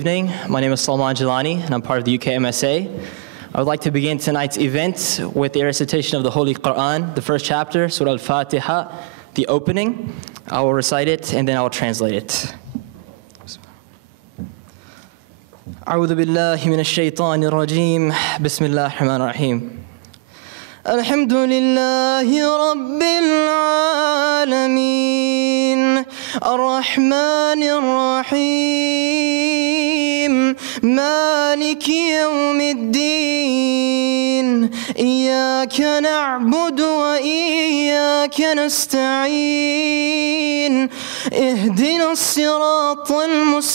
Good evening. My name is Salman Jilani, and I'm part of the UK MSA. I would like to begin tonight's event with the recitation of the Holy Quran, the first chapter, Surah Al-Fatiha, the opening. I will recite it, and then I will translate it. أعوذ بالله من الشيطان الرجيم بسم الله الرحمن الرحيم الحمد لله رب العالمين الرحمن الرحيم مالك يوم الدين إياك نعبد وإياك نستعين اهدنا الصراط المستقيم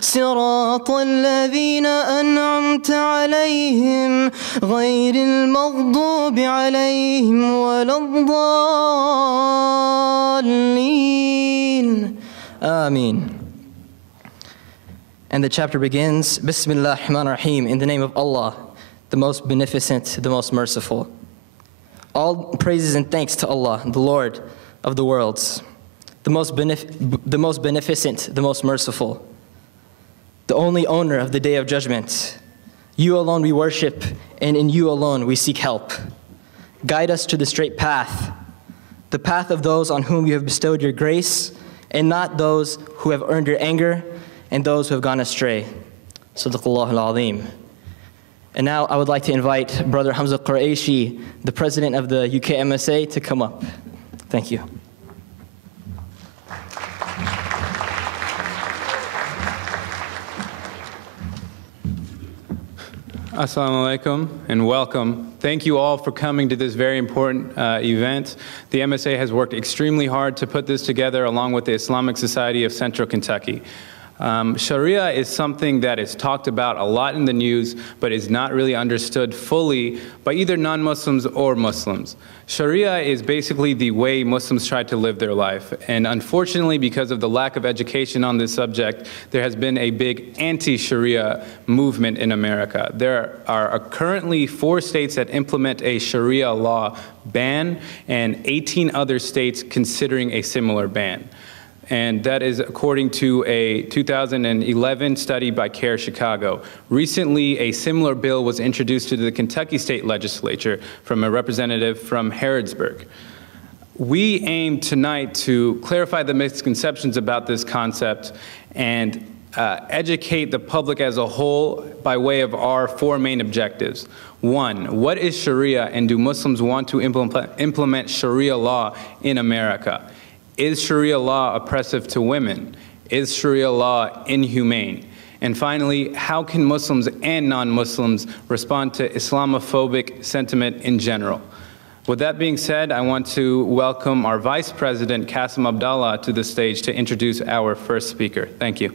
صراط الذين أنعمت عليهم غير المغضوب عليهم ولا الضالين آمين. And the chapter begins, Bismillah ar-Rahman ar-Rahim, in the name of Allah, the most beneficent, the most merciful. All praises and thanks to Allah, the Lord of the worlds, the most beneficent, the most merciful, the only owner of the day of judgment. You alone we worship, and in you alone we seek help. Guide us to the straight path, the path of those on whom you have bestowed your grace, and not those who have earned your anger, and those who have gone astray. Sadaqallahu al-Azim. And now I would like to invite Brother Hamza Quraishi, the president of the UK MSA, to come up. Thank you. Assalamu alaikum and welcome. Thank you all for coming to this very important event. The MSA has worked extremely hard to put this together along with the Islamic Society of Central Kentucky. Sharia is something that is talked about a lot in the news, but is not really understood fully by either non-Muslims or Muslims. Sharia is basically the way Muslims try to live their life. And unfortunately, because of the lack of education on this subject, there has been a big anti-Sharia movement in America. There are currently 4 states that implement a Sharia law ban, and 18 other states considering a similar ban. And that is according to a 2011 study by CARE Chicago. Recently, a similar bill was introduced to the Kentucky State Legislature from a representative from Harrodsburg. We aim tonight to clarify the misconceptions about this concept and educate the public as a whole by way of our 4 main objectives. 1, what is Sharia, and do Muslims want to implement Sharia law in America? Is Sharia law oppressive to women? Is Sharia law inhumane? And finally, how can Muslims and non-Muslims respond to Islamophobic sentiment in general? With that being said, I want to welcome our Vice President, Qasim Abdallah, to the stage to introduce our first speaker. Thank you.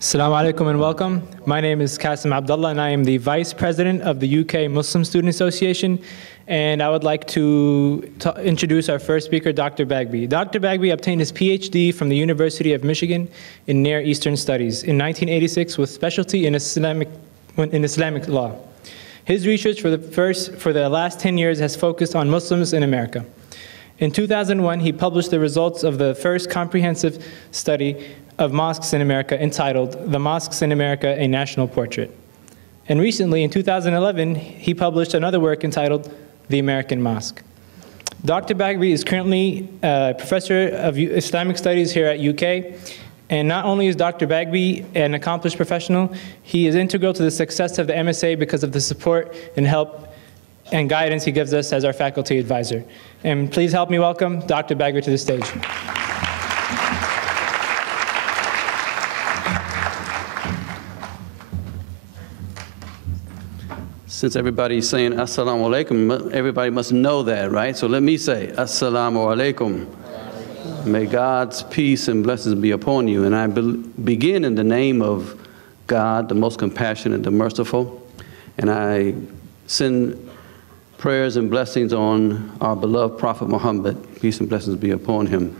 Assalamu alaikum and welcome. My name is Qasim Abdullah and I am the Vice President of the UK Muslim Student Association, and I would like to introduce our first speaker, Dr. Bagby. Dr. Bagby obtained his PhD from the University of Michigan in Near Eastern Studies in 1986 with specialty in Islamic law. His research for the last 10 years has focused on Muslims in America. In 2001, he published the results of the first comprehensive study of mosques in America entitled The Mosques in America, A National Portrait. And recently, in 2011, he published another work entitled The American Mosque. Dr. Bagby is currently a professor of Islamic studies here at UK. And not only is Dr. Bagby an accomplished professional, he is integral to the success of the MSA because of the support and help and guidance he gives us as our faculty advisor. And please help me welcome Dr. Bagby to the stage. Since everybody's saying Assalamu alaikum, everybody must know that, right? So let me say Assalamu alaikum. May God's peace and blessings be upon you. And I begin in the name of God, the most compassionate, the merciful. And I send prayers and blessings on our beloved Prophet Muhammad. Peace and blessings be upon him.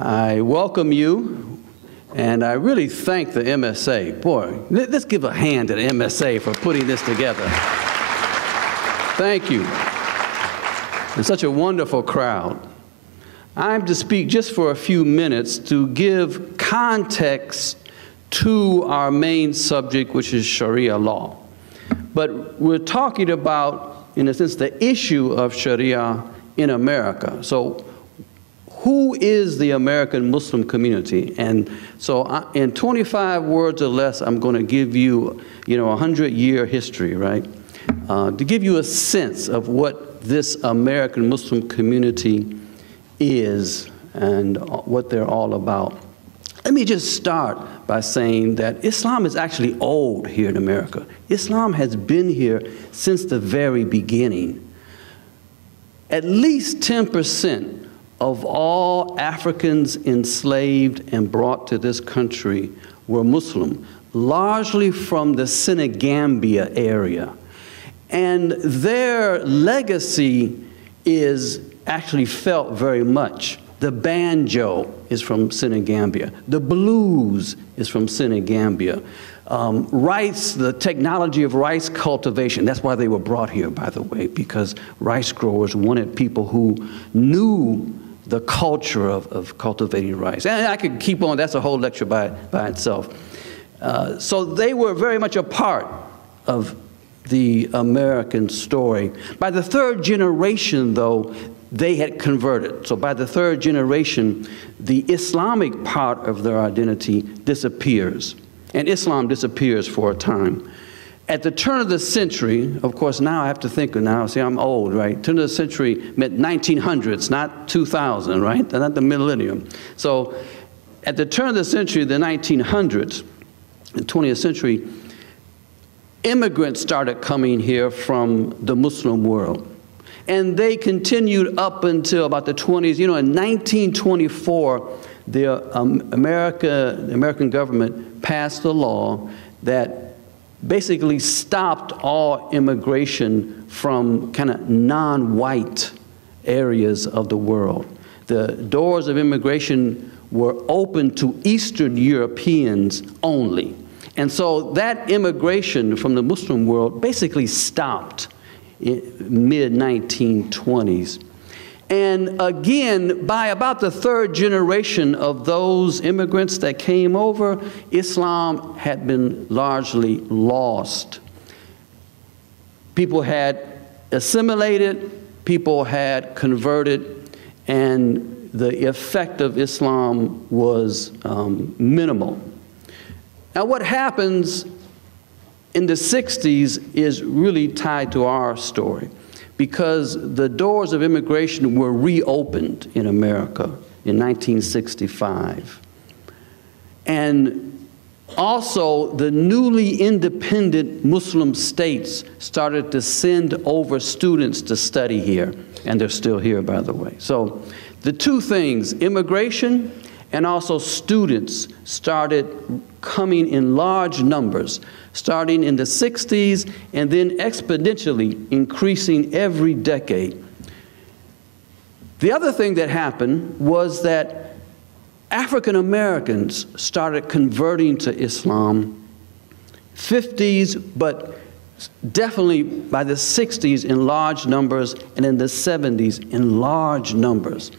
I welcome you. And I really thank the MSA. Boy, let's give a hand to the MSA for putting this together. Thank you. And such a wonderful crowd. I'm to speak just for a few minutes to give context to our main subject, which is Sharia law. But we're talking about, in a sense, the issue of Sharia in America. So who is the American Muslim community? And so in 25 words or less, I'm going to give you, a 100-year history, right? To give you a sense of what this American Muslim community is and what they're all about. Let me just start by saying that Islam is actually old here in America. Islam has been here since the very beginning. At least 10% of all Africans enslaved and brought to this country were Muslim, largely from the Senegambia area. And their legacy is actually felt very much. The banjo is from Senegambia. The blues is from Senegambia. Rice, the technology of rice cultivation, that's why they were brought here, by the way, because rice growers wanted people who knew the culture of cultivating rice. And I could keep on, that's a whole lecture by itself. So they were very much a part of the American story. By the third generation, though, they had converted. So by the third generation, the Islamic part of their identity disappears. And Islam disappears for a time. At the turn of the century, of course, now I have to think of now, see, I'm old, right? Turn of the century meant 1900s, not 2000, right? Not the millennium. So at the turn of the century, the 1900s, the 20th century, immigrants started coming here from the Muslim world. And they continued up until about the 20s. In 1924, the American government passed a law that basically stopped all immigration from kind of non-white areas of the world. The doors of immigration were open to Eastern Europeans only. And so that immigration from the Muslim world basically stopped in mid-1920s. And again, by about the third generation of those immigrants that came over, Islam had been largely lost. People had assimilated, people had converted, and the effect of Islam was minimal. Now, what happens in the 60s is really tied to our story, because the doors of immigration were reopened in America in 1965. And also, the newly independent Muslim states started to send over students to study here, and they're still here, by the way. So the two things, immigration and also students, started coming in large numbers, starting in the 60s and then exponentially increasing every decade. The other thing that happened was that African Americans started converting to Islam, 50s, but definitely by the 60s in large numbers, and in the 70s in large numbers.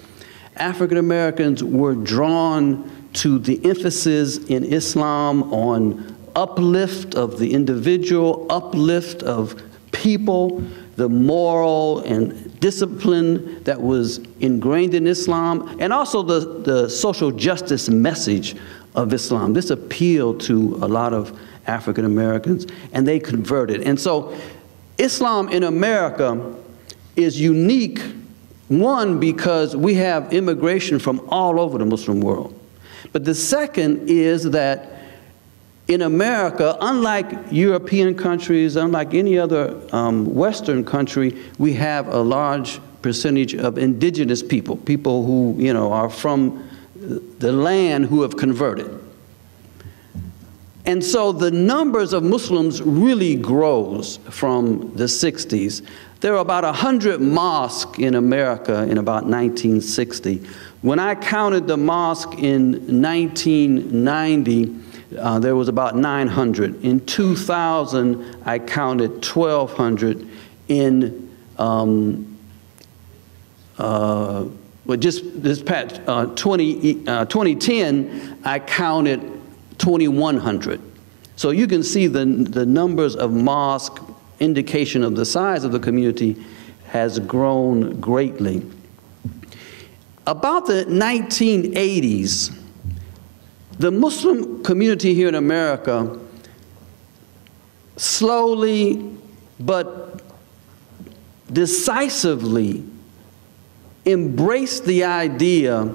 African Americans were drawn to the emphasis in Islam on uplift of the individual, uplift of people, the moral and discipline that was ingrained in Islam, and also the social justice message of Islam. This appealed to a lot of African Americans, and they converted. And so Islam in America is unique, one, because we have immigration from all over the Muslim world. But the second is that in America, unlike European countries, unlike any other Western country, we have a large percentage of indigenous people, people who, are from the land who have converted. And so the numbers of Muslims really grows from the 60s. There were about 100 mosques in America in about 1960. When I counted the mosque in 1990, there was about 900. In 2000, I counted 1,200. In well, just this past 2010, I counted 2,100. So you can see the numbers of mosques, indication of the size of the community has grown greatly. About the 1980s, the Muslim community here in America slowly but decisively embraced the idea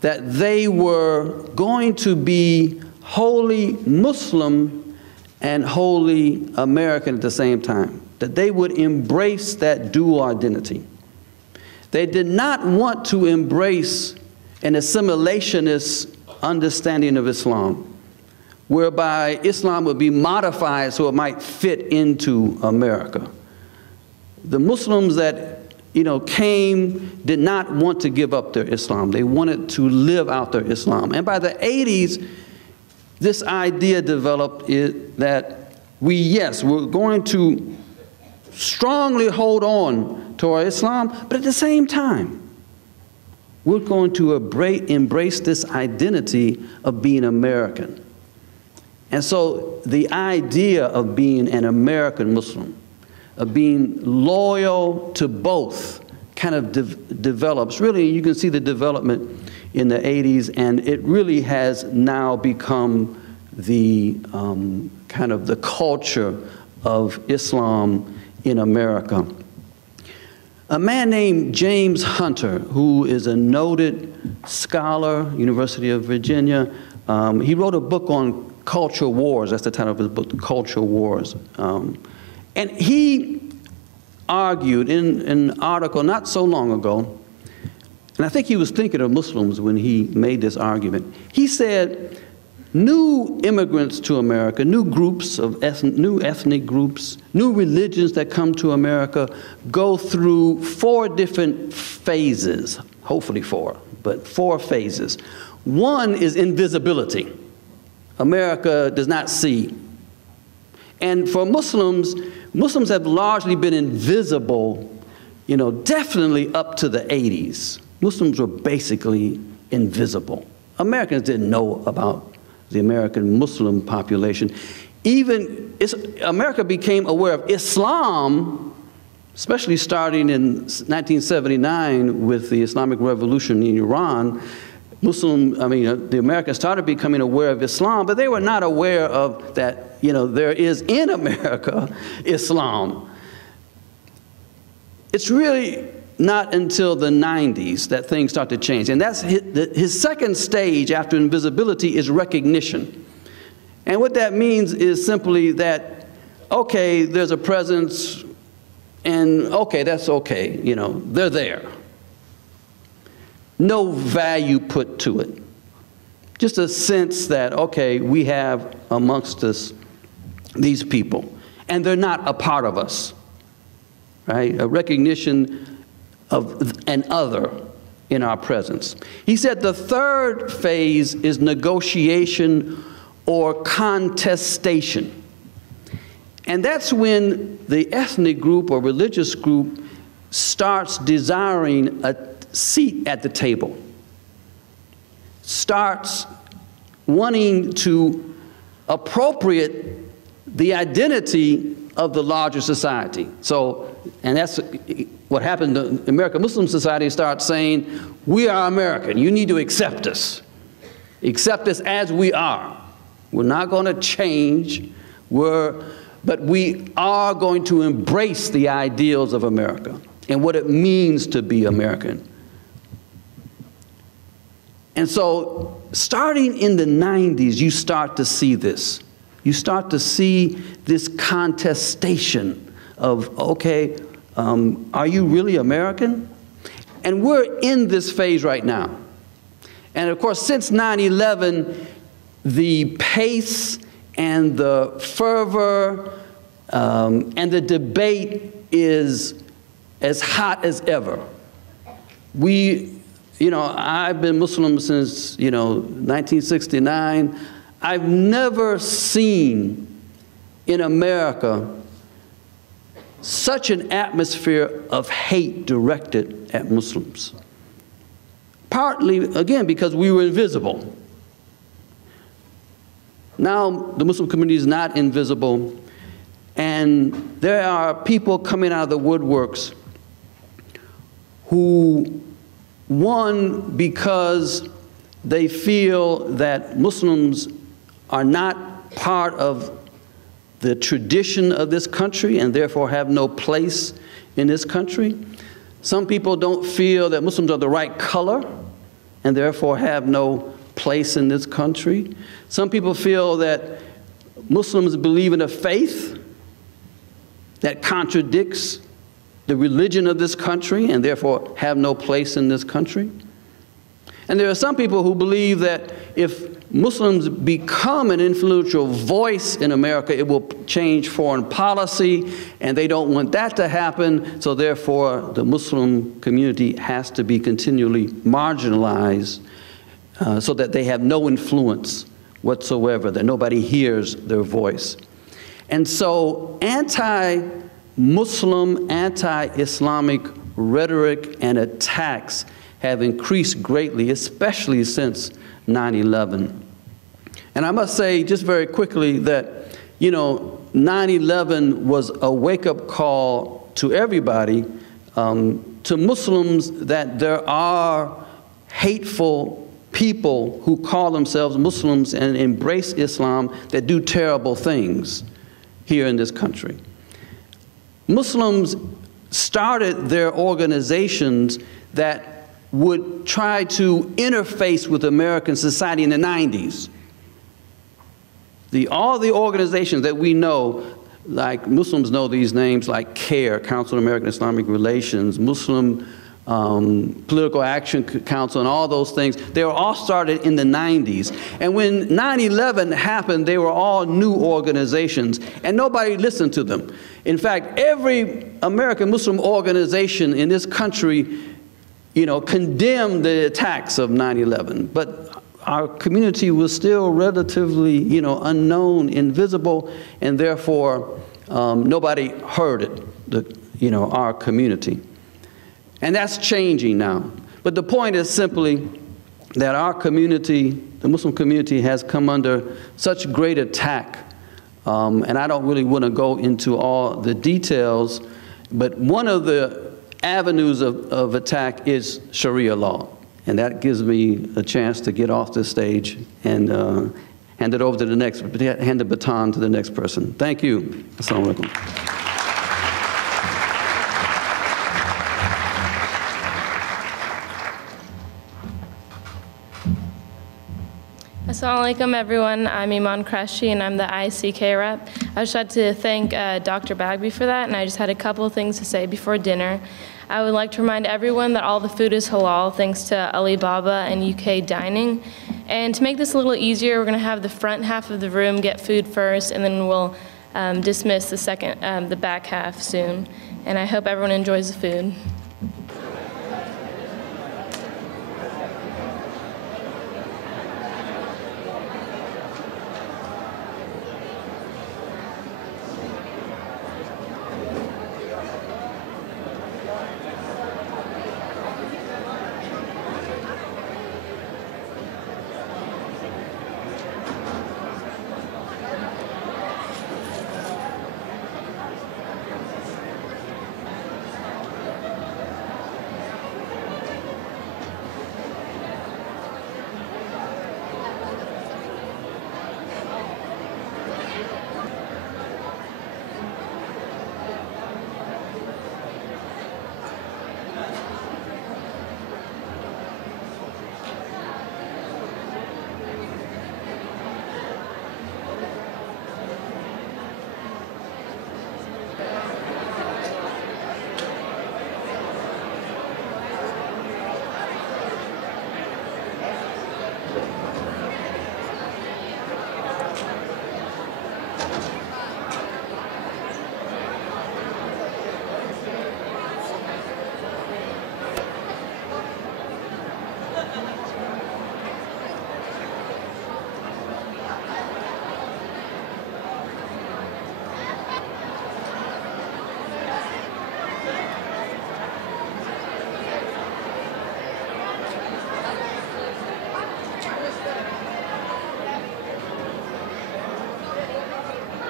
that they were going to be wholly Muslim and wholly American at the same time, that they would embrace that dual identity. They did not want to embrace an assimilationist understanding of Islam, whereby Islam would be modified so it might fit into America. The Muslims that came did not want to give up their Islam. They wanted to live out their Islam. And by the 80s, this idea developed that we're going to strongly hold on to our Islam, but at the same time, we're going to embrace this identity of being American. And so the idea of being an American Muslim, of being loyal to both, kind of develops. Really, you can see the development in the 80s, and it really has now become the kind of the culture of Islam in America. A man named James Hunter, who is a noted scholar, University of Virginia, he wrote a book on culture wars. That's the title of his book, The Culture Wars. And he argued in an article not so long ago, and I think he was thinking of Muslims when he made this argument. He said, new immigrants to America, new groups of new ethnic groups, new religions that come to America go through 4 different phases, hopefully 4, but 4 phases. One is invisibility. America does not see. And for Muslims, Muslims have largely been invisible, definitely up to the 80s. Muslims were basically invisible. Americans didn't know about the American Muslim population. America became aware of Islam, especially starting in 1979 with the Islamic Revolution in Iran. The Americans started becoming aware of Islam, but they were not aware of that, there is in America Islam. It's really not until the 90s that things start to change. And that's his second stage after invisibility is recognition. And what that means is simply that, okay, there's a presence, and okay, that's okay, they're there. No value put to it. Just a sense that, okay, we have amongst us these people, and they're not a part of us, right? A recognition of an other in our presence. He said the third phase is negotiation or contestation. And that's when the ethnic group or religious group starts desiring a seat at the table, starts wanting to appropriate the identity of the larger society. So, and that's what happened. The American Muslim Society starts saying, we are American. You need to accept us. Accept us as we are. We're not going to change. But we are going to embrace the ideals of America and what it means to be American. And so, starting in the 90s, you start to see this. You start to see this contestation of, okay, are you really American? And we're in this phase right now. And of course, since 9/11, the pace and the fervor and the debate is as hot as ever. I've been Muslim since, 1969. I've never seen in America such an atmosphere of hate directed at Muslims. Partly, again, because we were invisible. Now the Muslim community is not invisible, and there are people coming out of the woodworks who, one, because they feel that Muslims are not part of the tradition of this country and therefore have no place in this country. Some people don't feel that Muslims are the right color and therefore have no place in this country. Some people feel that Muslims believe in a faith that contradicts the religion of this country and therefore have no place in this country. And there are some people who believe that if Muslims become an influential voice in America, it will change foreign policy, and they don't want that to happen, so therefore the Muslim community has to be continually marginalized so that they have no influence whatsoever, that nobody hears their voice. And so anti-Muslim, anti-Islamic rhetoric and attacks have increased greatly, especially since 9/11. And I must say just very quickly that, 9/11 was a wake-up call to everybody, to Muslims, that there are hateful people who call themselves Muslims and embrace Islam that do terrible things here in this country. Muslims started their organizations that would try to interface with American society in the 90s. All the organizations that we know, like Muslims know these names, like CARE, Council on American Islamic Relations, Muslim Political Action Council, and all those things, they were all started in the 90s. And when 9/11 happened, they were all new organizations, and nobody listened to them. In fact, every American Muslim organization in this country condemned the attacks of 9/11, but our community was still relatively, unknown, invisible, and therefore nobody heard it, our community. And that's changing now. But the point is simply that our community, the Muslim community, has come under such great attack, and I don't really want to go into all the details, but one of the avenues of attack is Sharia law. And that gives me a chance to get off this stage and hand it over to hand the baton to the next person. Thank you. Assalamu alaikum. Assalamu alaikum, everyone. I'm Iman Qureshi, and I'm the ICK rep. I just had to thank Dr. Bagby for that, and I just had a couple of things to say before dinner. I would like to remind everyone that all the food is halal thanks to Alibaba and UK Dining. And to make this a little easier, we're going to have the front half of the room get food first, and then we'll dismiss the back half soon. And I hope everyone enjoys the food.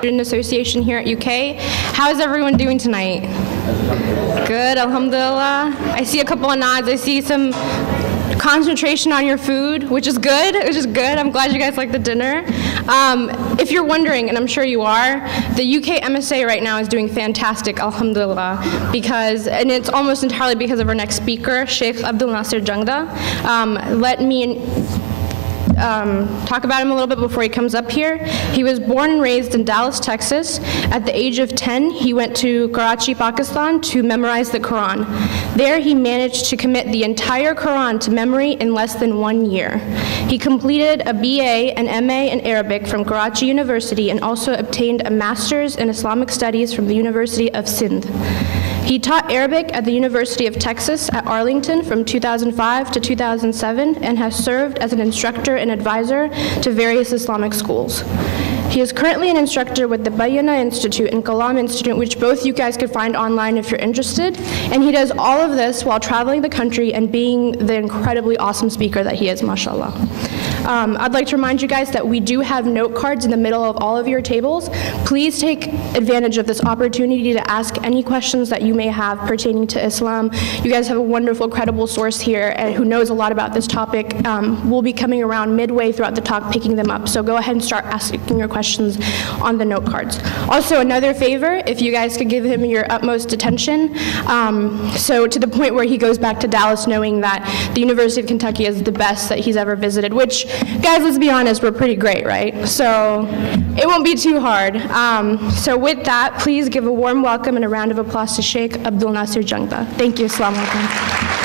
Student Association here at UK. How is everyone doing tonight? Good, alhamdulillah. I see a couple of nods. I see some concentration on your food, which is good. I'm glad you guys like the dinner. If you're wondering, and I'm sure you are, the UK MSA right now is doing fantastic, alhamdulillah, and it's almost entirely because of our next speaker, Shaykh Abdul Nasir Jangda. Let me talk about him a little bit before he comes up here. He was born and raised in Dallas, Texas. At the age of 10, he went to Karachi, Pakistan to memorize the Quran. There, he managed to commit the entire Quran to memory in less than 1 year. He completed a BA and MA in Arabic from Karachi University and also obtained a master's in Islamic studies from the University of Sindh. He taught Arabic at the University of Texas at Arlington from 2005 to 2007 and has served as an instructor and advisor to various Islamic schools. He is currently an instructor with the Bayana Institute and Kalam Institute, which both you guys could find online if you're interested. And he does all of this while traveling the country and being the incredibly awesome speaker that he is, mashallah. I'd like to remind you guys that we do have note cards in the middle of all of your tables. Please take advantage of this opportunity to ask any questions that you may have pertaining to Islam. You guys have a wonderful, credible source here who knows a lot about this topic. We'll be coming around midway throughout the talk, picking them up. So go ahead and start asking your questions on the note cards. Also, another favor, if you guys could give him your utmost attention, so to the point where he goes back to Dallas knowing that the University of Kentucky is the best that he's ever visited, which, guys, let's be honest, we're pretty great, right? So it won't be too hard. So with that, please give a warm welcome and a round of applause to Shaykh Abdul Nasir Jangda. Thank you. Assalamu alaikum.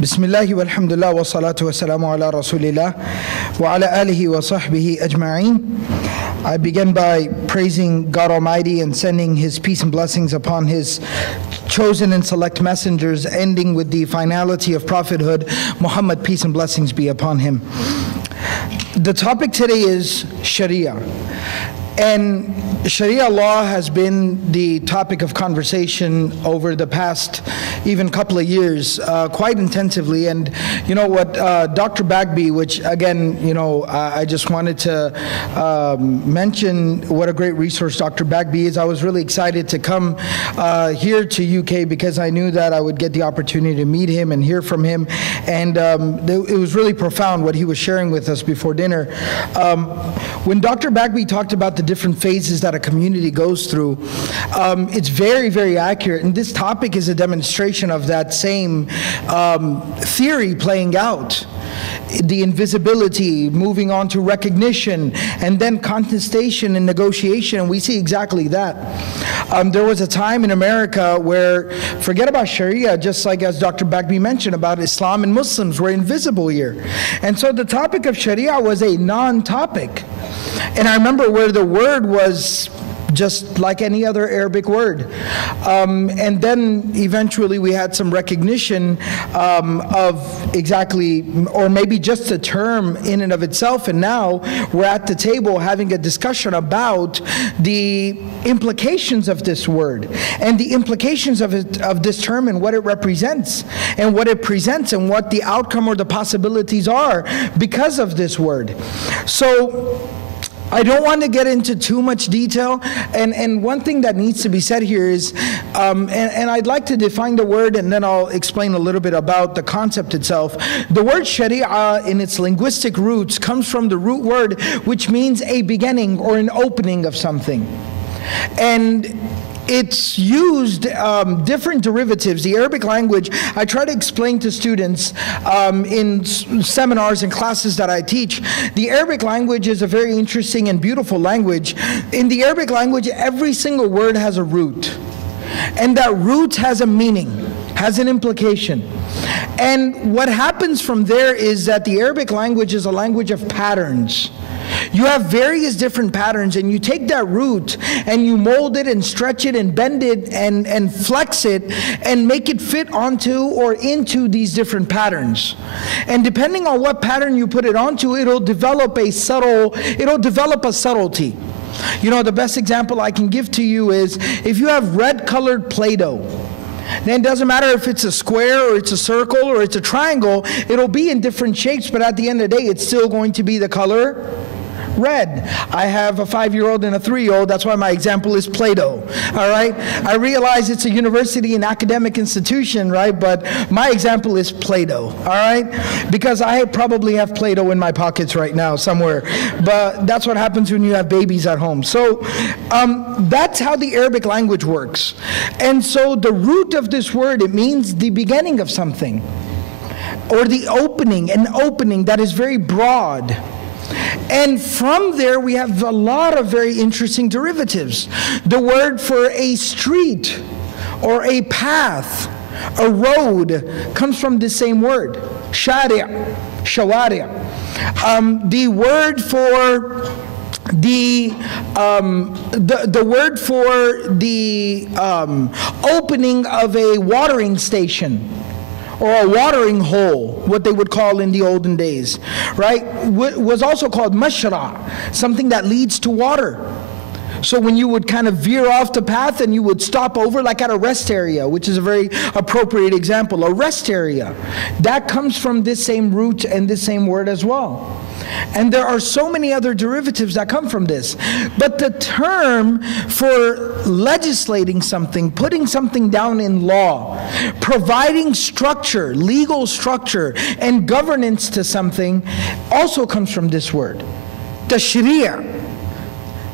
Bismillahi walhamdulillah wa salatu wa salamu ala rasulillah wa ala alihi wa sahbihi ajma'een. I begin by praising God Almighty and sending His peace and blessings upon His chosen and select messengers, ending with the finality of prophethood, Muhammad, peace and blessings be upon him. The topic today is Sharia. And Sharia law has been the topic of conversation over the past even couple of years, quite intensively. And you know what, Dr. Bagby, which again, you know, I just wanted to mention what a great resource Dr. Bagby is. I was really excited to come here to UK because I knew that I would get the opportunity to meet him and hear from him. And it was really profound what he was sharing with us before dinner. When Dr. Bagby talked about the different phases that a community goes through, it's very, very accurate. And this topic is a demonstration of that same theory playing out. The invisibility, moving on to recognition, and then contestation and negotiation, and we see exactly that. There was a time in America where, forget about Sharia, just like as Dr. Bagby mentioned about Islam and Muslims were invisible here. And so the topic of Sharia was a non-topic. And I remember where the word was just like any other Arabic word. And then eventually we had some recognition of exactly, or maybe just a term in and of itself, and now we're at the table having a discussion about the implications of this word, and the implications of this term and what it represents, and what it presents, and what the outcome or the possibilities are because of this word. So I don't want to get into too much detail, and one thing that needs to be said here is, and I'd like to define the word and then I'll explain a little bit about the concept itself. The word Sharia in its linguistic roots comes from the root word which means a beginning or an opening of something. And it's used different derivatives. The Arabic language, I try to explain to students in seminars and classes that I teach, the Arabic language is a very interesting and beautiful language. In the Arabic language, every single word has a root. And that root has a meaning, has an implication. And what happens from there is that the Arabic language is a language of patterns. You have various different patterns, and you take that root and you mold it and stretch it and bend it and flex it and make it fit onto or into these different patterns. And depending on what pattern you put it onto, it'll develop a subtlety. You know, the best example I can give to you is if you have red colored Play-Doh, then it doesn't matter if it's a square or it's a circle or it's a triangle, it'll be in different shapes, but at the end of the day, it's still going to be the color red. I have a 5-year-old and a 3-year-old. That's why my example is Play-Doh. All right. I realize it's a university and academic institution, right? But my example is Play-Doh. All right. Because I probably have Play-Doh in my pockets right now somewhere. But that's what happens when you have babies at home. So that's how the Arabic language works. And so the root of this word, it means the beginning of something, or the opening, an opening that is very broad. And from there, we have a lot of very interesting derivatives. The word for a street or a path, a road, comes from the same word, Shariah, Shawariah. The word for the word for the opening of a watering station, or a watering hole, what they would call in the olden days, right, was also called mashra, something that leads to water. So when you would kind of veer off the path and you would stop over, like at a rest area, which is a very appropriate example, a rest area, that comes from this same root and this same word as well. And there are so many other derivatives that come from this. But the term for legislating something, putting something down in law, providing structure, legal structure, and governance to something also comes from this word, tashri'ah.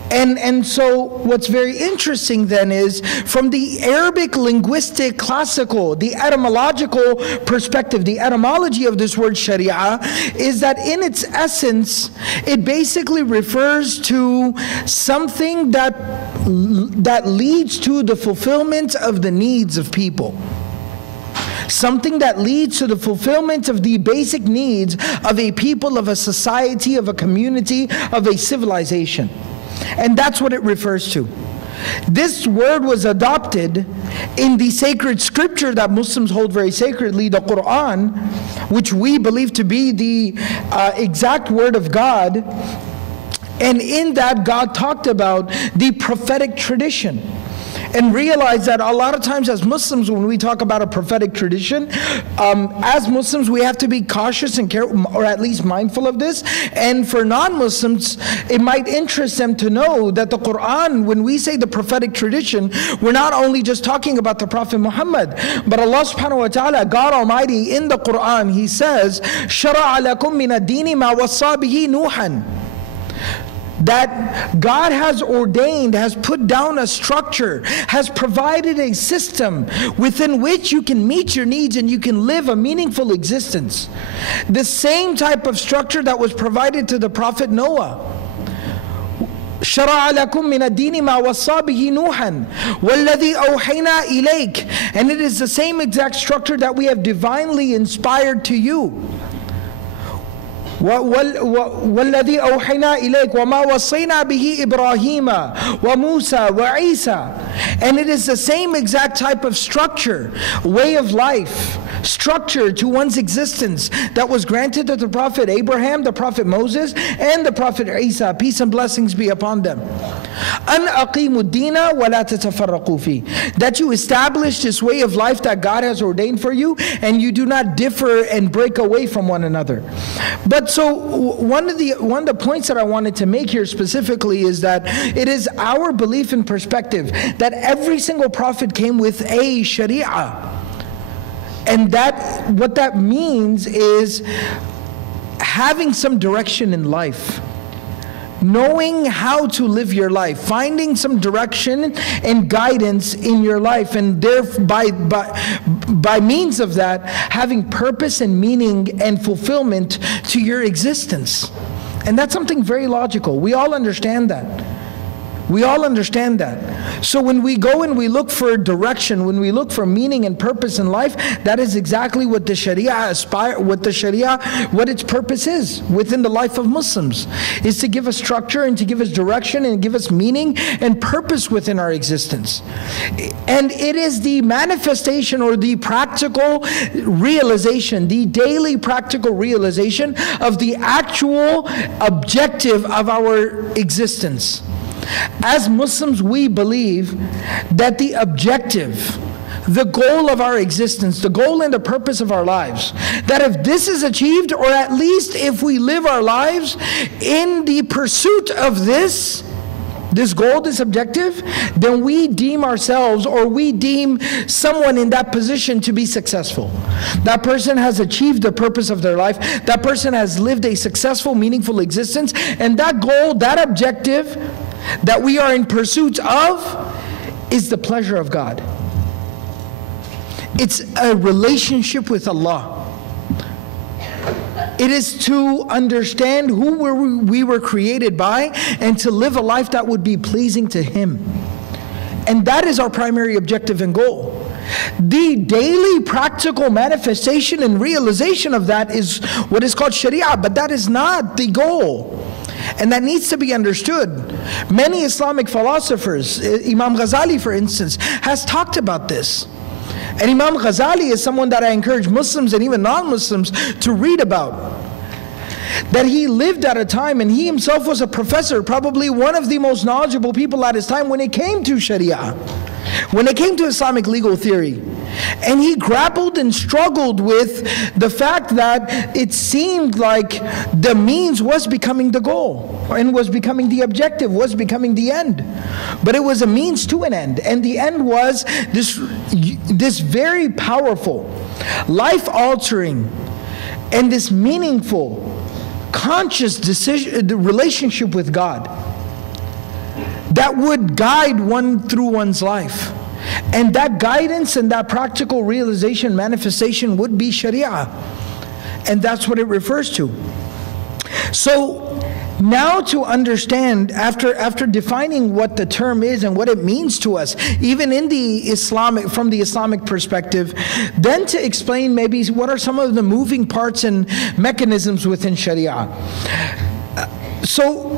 And so what's very interesting then is, from the Arabic linguistic classical, the etymological perspective, the etymology of this word Sharia is that in its essence, it basically refers to something that leads to the fulfillment of the needs of people. Something that leads to the fulfillment of the basic needs of a people, of a society, of a community, of a civilization. And that's what it refers to. This word was adopted in the sacred scripture that Muslims hold very sacredly, the Quran, which we believe to be the exact word of God. And in that, God talked about the prophetic tradition. And realize that a lot of times as Muslims, when we talk about a prophetic tradition, as Muslims we have to be cautious and careful, or at least mindful of this. And for non-Muslims, it might interest them to know that the Quran, when we say the prophetic tradition, we're not only just talking about the Prophet Muhammad, but Allah subhanahu wa ta'ala, God Almighty, in the Quran, He says, شَرَعَ لَكُم مِّنَ الدِّينِ مَا وَصَّى بِهِ نُوحًا. That God has ordained, has put down a structure, has provided a system within which you can meet your needs and you can live a meaningful existence. The same type of structure that was provided to the Prophet Noah. شَرَعَ لَكُم مِّنَ الدِّينِ مَا وَصَّى بِهِ نُوحًا وَالَّذِي أَوْحَيْنَا إِلَيْكَ. And it is the same exact structure that we have divinely inspired to you. وَالَّذِي أَوْحَيْنَا إِلَيْكَ وَمَا وَصَّيْنَا بِهِ إِبْرَاهِيمَ وَمُوسَى وَعِيسَى. And it is the same exact type of structure, way of life, structure to one's existence that was granted to the Prophet Abraham, the Prophet Moses, and the Prophet Isa, peace and blessings be upon them. أَنْ أَقِيمُوا الدِّينَ وَلَا تَتَفَرَّقُوا فِيهِ. That you establish this way of life that God has ordained for you, and you do not differ and break away from one another. But so one of the points that I wanted to make here specifically is that it is our belief and perspective that every single prophet came with a Sharia. And that what that means is having some direction in life, knowing how to live your life, finding some direction and guidance in your life, and thereby by means of that, having purpose and meaning and fulfillment to your existence. And that's something very logical. We all understand that. We all understand that. So when we go and we look for direction, when we look for meaning and purpose in life, that is exactly what the Sharia what its purpose is within the life of Muslims, is to give us structure and to give us direction and give us meaning and purpose within our existence. And it is the manifestation or the practical realization, the daily practical realization of the actual objective of our existence. As Muslims, we believe that the objective, the goal of our existence, the goal and the purpose of our lives, that if this is achieved, or at least if we live our lives in the pursuit of this goal, this objective, then we deem ourselves, or we deem someone in that position to be successful. That person has achieved the purpose of their life. That person has lived a successful, meaningful existence. And that goal, that objective that we are in pursuit of is the pleasure of God. It's a relationship with Allah. It is to understand who we were created by and to live a life that would be pleasing to Him. And that is our primary objective and goal. The daily practical manifestation and realization of that is what is called Sharia, but that is not the goal. And that needs to be understood. Many Islamic philosophers, Imam Ghazali for instance, has talked about this. And Imam Ghazali is someone that I encourage Muslims and even non-Muslims to read about. That he lived at a time, and he himself was a professor, probably one of the most knowledgeable people at his time when it came to Sharia, when it came to Islamic legal theory. And he grappled and struggled with the fact that it seemed like the means was becoming the goal, and was becoming the objective, was becoming the end. But it was a means to an end. And the end was this very powerful, life-altering, and this meaningful, conscious decision, the relationship with God that would guide one through one's life. And that guidance and that practical realization, manifestation would be Sharia. And that's what it refers to. So now to understand, after defining what the term is and what it means to us, even in the Islamic, from the Islamic perspective, then to explain maybe what are some of the moving parts and mechanisms within Sharia. So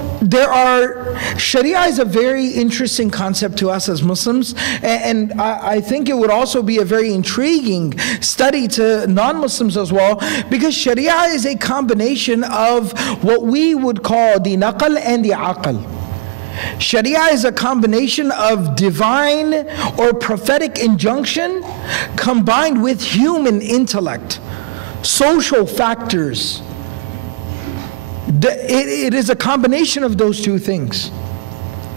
Sharia is a very interesting concept to us as Muslims, and I think it would also be a very intriguing study to non-Muslims as well, because Sharia is a combination of what we would call the naql and the aql. Sharia is a combination of divine or prophetic injunction combined with human intellect, social factors. It is a combination of those two things.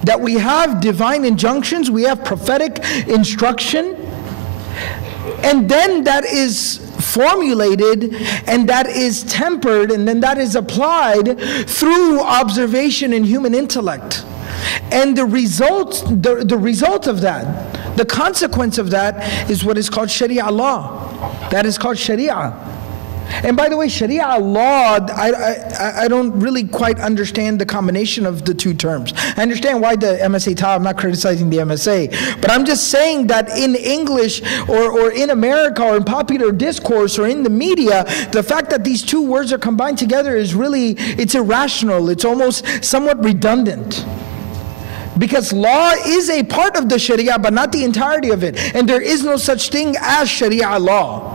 That we have divine injunctions, we have prophetic instruction, and then that is formulated, and that is tempered, and then that is applied through observation and human intellect. And the result of that, the consequence of that, is what is called Sharia law. That is called Sharia. And by the way, Sharia law, I don't really quite understand the combination of the two terms. I understand why the MSA taught. I'm not criticizing the MSA, but I'm just saying that in English or in America or in popular discourse or in the media, the fact that these two words are combined together is really, it's irrational. It's almost somewhat redundant. Because law is a part of the Sharia, but not the entirety of it. And there is no such thing as Sharia law.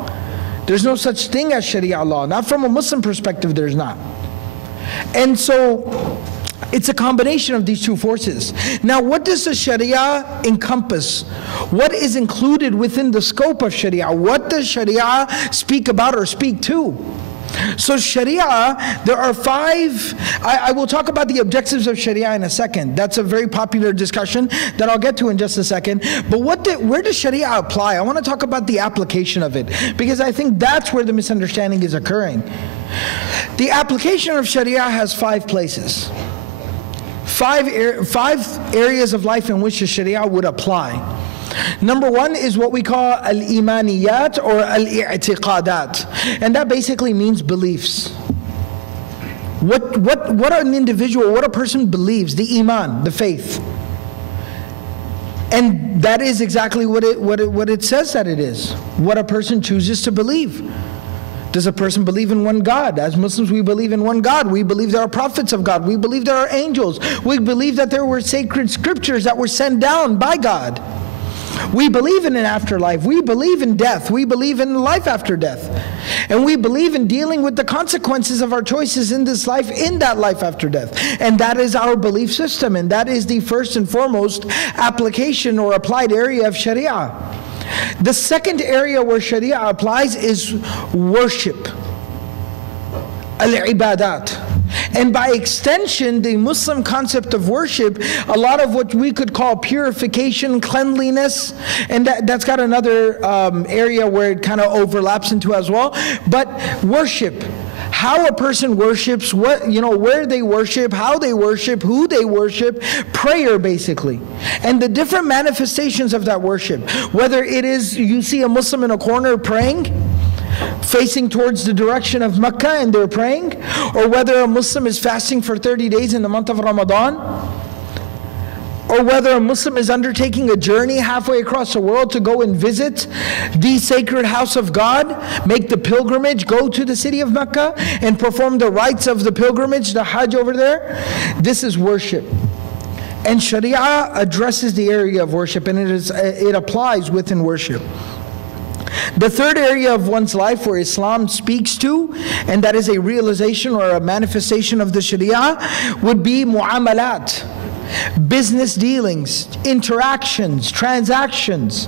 There's no such thing as Sharia law. Not from a Muslim perspective, there's not. And so it's a combination of these two forces. Now, what does the Sharia encompass? What is included within the scope of Sharia? What does Sharia speak about or speak to? So Sharia, there are 5, I will talk about the objectives of Sharia in a second. That's a very popular discussion that I'll get to in just a second. But where does Sharia apply? I want to talk about the application of it, because I think that's where the misunderstanding is occurring. The application of Sharia has 5 places. 5 areas of life in which the Sharia would apply. Number 1 is what we call al-imaniyat or al-i'tiqadat, and that basically means beliefs. What an individual, what a person believes, the iman, the faith. And that is exactly what it says that it is, what a person chooses to believe. Does a person believe in one God? As Muslims, we believe in one God. We believe there are prophets of God. We believe there are angels. We believe that there were sacred scriptures that were sent down by God. We believe in an afterlife. We believe in death. We believe in life after death. And we believe in dealing with the consequences of our choices in this life, in that life after death. And that is our belief system. And that is the first and foremost application or applied area of Sharia. The second area where Sharia applies is worship. Al-ibadat. And by extension, the Muslim concept of worship, a lot of what we could call purification, cleanliness, and that's got another area where it kind of overlaps into as well. But worship, how a person worships, what, you know, where they worship, how they worship, who they worship, prayer basically. And the different manifestations of that worship, whether it is you see a Muslim in a corner praying, facing towards the direction of Mecca and they're praying, or whether a Muslim is fasting for 30 days in the month of Ramadan, or whether a Muslim is undertaking a journey halfway across the world to go and visit the sacred house of God, make the pilgrimage, go to the city of Mecca and perform the rites of the pilgrimage, the Hajj over there. This is worship. And Sharia addresses the area of worship, and it applies within worship. The third area of one's life where Islam speaks to, and that is a realization or a manifestation of the Sharia, would be mu'amalat, business dealings, interactions, transactions.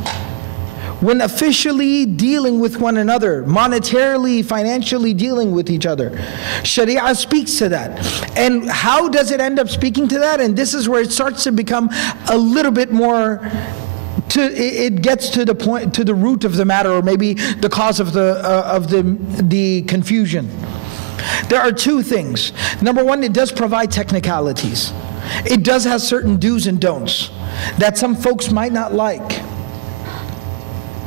When officially dealing with one another, monetarily, financially dealing with each other. Sharia speaks to that. And how does it end up speaking to that? And this is where it starts to become a little bit more it gets to the point, to the root of the matter, or maybe the cause of the confusion. There are two things. Number one, it does provide technicalities. It does have certain do's and don'ts that some folks might not like.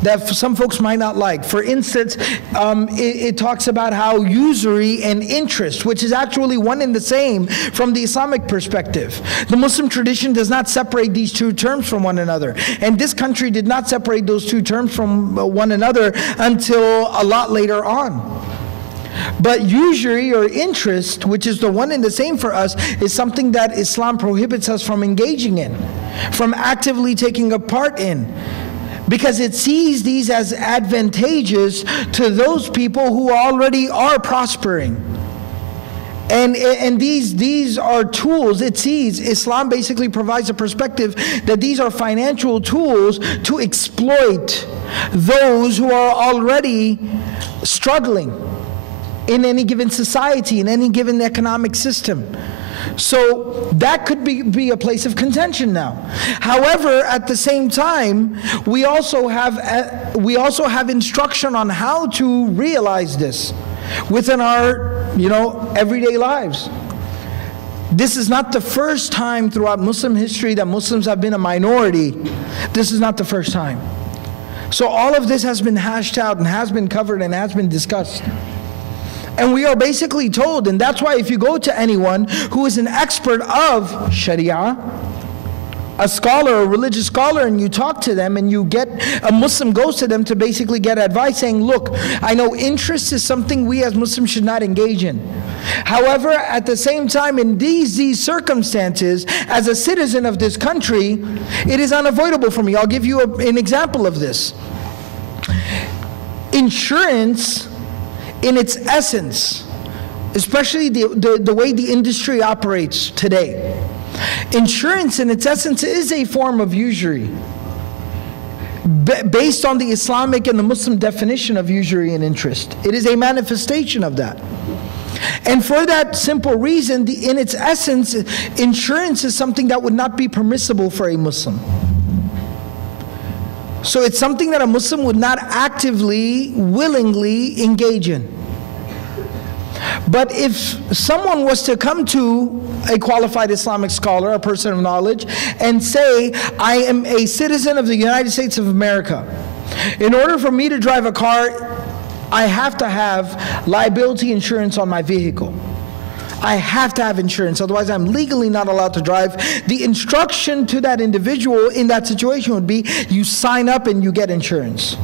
For instance, it talks about how usury and interest, which is actually one and the same from the Islamic perspective. The Muslim tradition does not separate these two terms from one another. And this country did not separate those two terms from one another until a lot later on. But usury or interest, which is the one and the same for us, is something that Islam prohibits us from engaging in, from actively taking a part in. Because it sees these as advantageous to those people who already are prospering. And these are tools. It sees, Islam basically provides a perspective that these are financial tools to exploit those who are already struggling in any given society, in any given economic system. So that could be a place of contention now. However, at the same time, we also have instruction on how to realize this within our, everyday lives. This is not the first time throughout Muslim history that Muslims have been a minority. This is not the first time. So all of this has been hashed out and has been covered and has been discussed. And we are basically told, and that's why if you go to anyone who is an expert of Sharia, a scholar, a religious scholar, and you talk to them and you get, a Muslim goes to them to basically get advice saying, look, I know interest is something we as Muslims should not engage in. However, at the same time, in these circumstances, as a citizen of this country, it is unavoidable for me. I'll give you an example of this. Insurance, in its essence, especially the way the industry operates today, insurance in its essence is a form of usury based on the Islamic and the Muslim definition of usury and interest. It is a manifestation of that. And for that simple reason, in its essence, insurance is something that would not be permissible for a Muslim. So it's something that a Muslim would not actively, willingly engage in. But if someone was to come to a qualified Islamic scholar, a person of knowledge, and say, I am a citizen of the United States of America. In order for me to drive a car, I have to have liability insurance on my vehicle. I have to have insurance, otherwise I'm legally not allowed to drive. The instruction to that individual in that situation would be, you sign up and you get insurance.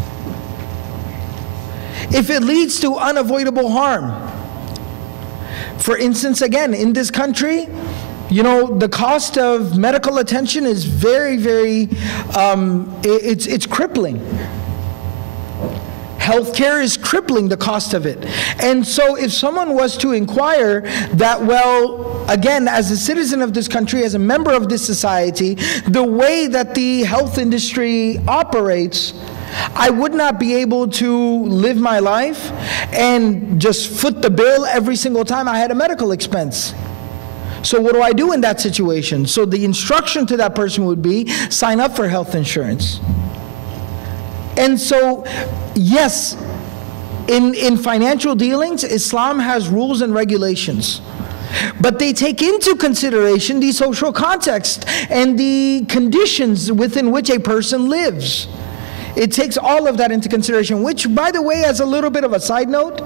If it leads to unavoidable harm, for instance, again, in this country, You know, the cost of medical attention is very, very, it's crippling. Healthcare is crippling, the cost of it. And so if someone was to inquire that, well, again, as a citizen of this country, as a member of this society, the way that the health industry operates, I would not be able to live my life and just foot the bill every single time I had a medical expense. So what do I do in that situation? So the instruction to that person would be, sign up for health insurance. And so, yes, in financial dealings, Islam has rules and regulations. But they take into consideration the social context and the conditions within which a person lives. It takes all of that into consideration, which, by the way, as a little bit of a side note,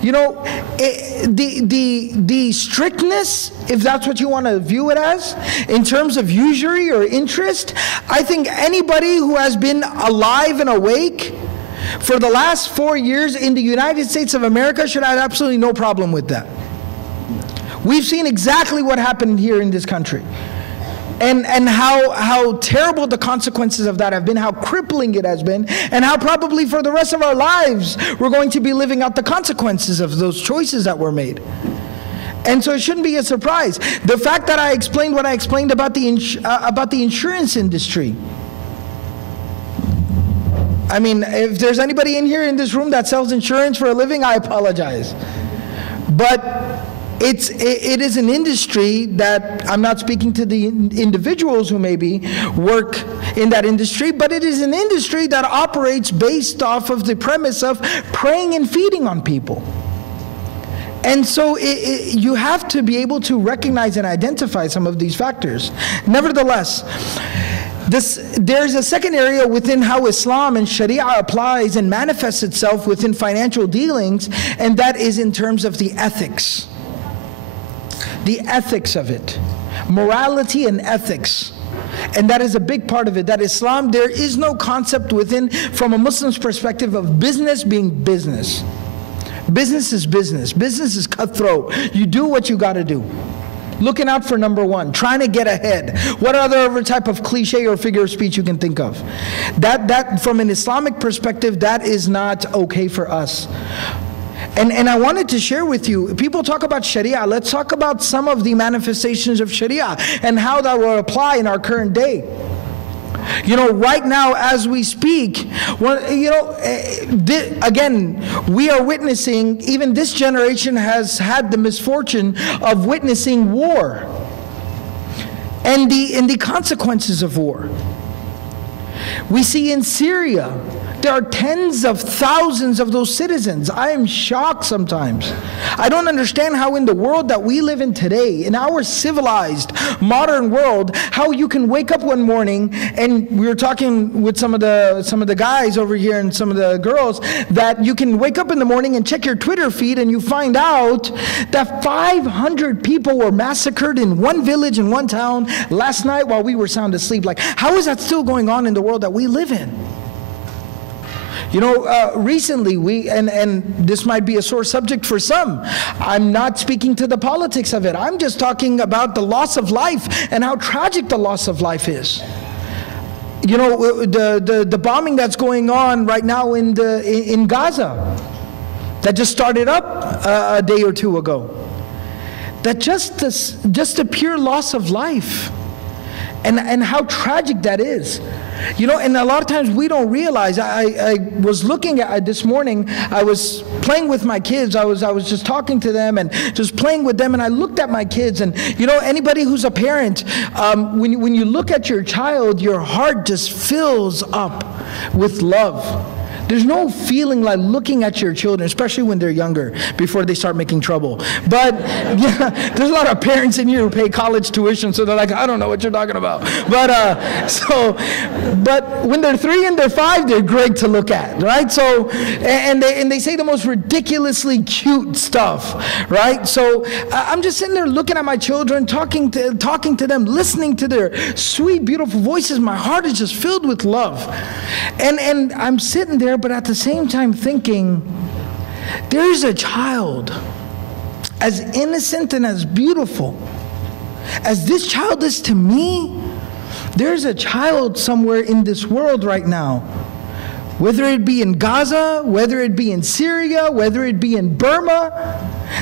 you know, the strictness, if that's what you want to view it as, in terms of usury or interest, I think anybody who has been alive and awake for the last 4 years in the United States of America should have absolutely no problem with that. We've seen exactly what happened here in this country. And how terrible the consequences of that have been, how crippling it has been, and how probably for the rest of our lives we're going to be living out the consequences of those choices that were made. And so it shouldn't be a surprise. The fact that I explained what I explained about the insurance industry. I mean, if there's anybody in here in this room that sells insurance for a living, I apologize. But it is an industry that, I'm not speaking to the individuals who maybe work in that industry, but it is an industry that operates based off of the premise of preying and feeding on people. And so you have to be able to recognize and identify some of these factors. Nevertheless, there's a second area within how Islam and Sharia applies and manifests itself within financial dealings, and that is in terms of the ethics. The ethics of it, morality and ethics. And that is a big part of it, that Islam, there is no concept within, from a Muslim's perspective, of business being business. Business is business. Business is cutthroat. You do what you got to do. Looking out for number one, trying to get ahead. What other type of cliche or figure of speech you can think of? That from an Islamic perspective, that is not okay for us. And I wanted to share with you, people talk about Sharia, let's talk about some of the manifestations of Sharia and how that will apply in our current day. You know, right now as we speak, again, we are witnessing, even this generation has had the misfortune of witnessing war and the consequences of war. We see in Syria, there are tens of thousands of those citizens. I am shocked sometimes. I don't understand how in the world that we live in today, in our civilized, modern world, how you can wake up one morning, and we were talking with some of the guys over here and some of the girls, that you can wake up in the morning and check your Twitter feed and you find out that 500 people were massacred in one village in one town last night while we were sound asleep. Like, how is that still going on in the world that we live in? You know, recently and this might be a sore subject for some, I'm not speaking to the politics of it. I'm just talking about the loss of life and how tragic the loss of life is. You know, the bombing that's going on right now in Gaza, that just started up a day or two ago. That just the pure loss of life and how tragic that is. You know, and a lot of times we don't realize. I was looking at this morning, I was playing with my kids, I was just talking to them and just playing with them, and I looked at my kids, and you know, anybody who's a parent, when you look at your child, your heart just fills up with love. There's no feeling like looking at your children, especially when they're younger, before they start making trouble. But yeah, there's a lot of parents in here who pay college tuition, so they're like, I don't know what you're talking about. But when they're 3 and they're 5, they're great to look at, right? So, and they say the most ridiculously cute stuff, right? So I'm just sitting there looking at my children, talking to them, listening to their sweet, beautiful voices. My heart is just filled with love, and I'm sitting there, but at the same time thinking, there's a child as innocent and as beautiful as this child is to me, there's a child somewhere in this world right now, whether it be in Gaza, whether it be in Syria, whether it be in Burma,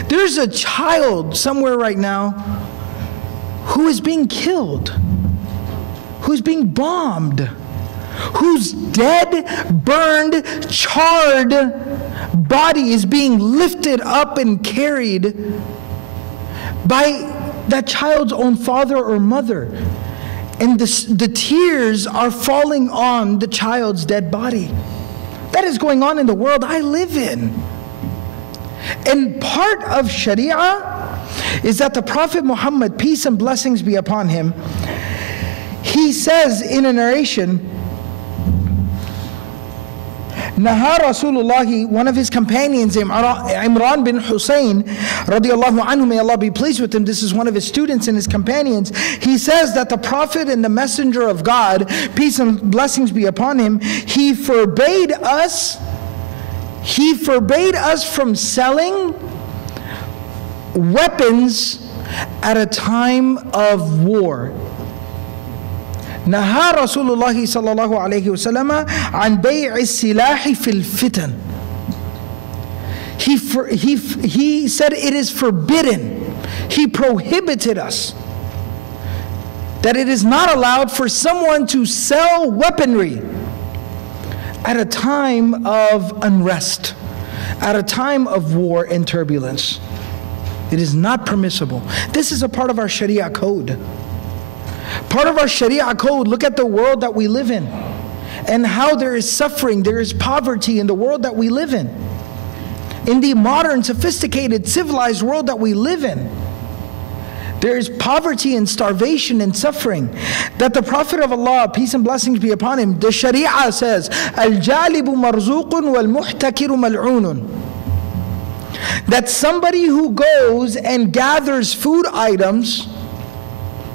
there's a child somewhere right now who is being killed, who's being bombed, whose dead, burned, charred body is being lifted up and carried by that child's own father or mother. And the tears are falling on the child's dead body. That is going on in the world I live in. And part of Sharia is that the Prophet Muhammad, peace and blessings be upon him, he says in a narration, Naha Rasulullah, one of his companions, Imran bin Hussein, radiallahu anhu, may Allah be pleased with him, this is one of his students and his companions, he says that the Prophet and the Messenger of God, peace and blessings be upon him, he forbade us from selling weapons at a time of war. نهى رسول الله صلى الله عليه وسلم عن بيع السلاح في الفتن. He said it is forbidden. He prohibited us. That it is not allowed for someone to sell weaponry at a time of unrest, at a time of war and turbulence. It is not permissible. This is a part of our Sharia code. Part of our Sharia code, look at the world that we live in and how there is suffering, there is poverty in the world that we live in. In the modern, sophisticated, civilized world that we live in, there is poverty and starvation and suffering. That the Prophet of Allah, peace and blessings be upon him, the Sharia says, Al-jalibu marzuqun wal-muhtakiru mal'unun. That somebody who goes and gathers food items,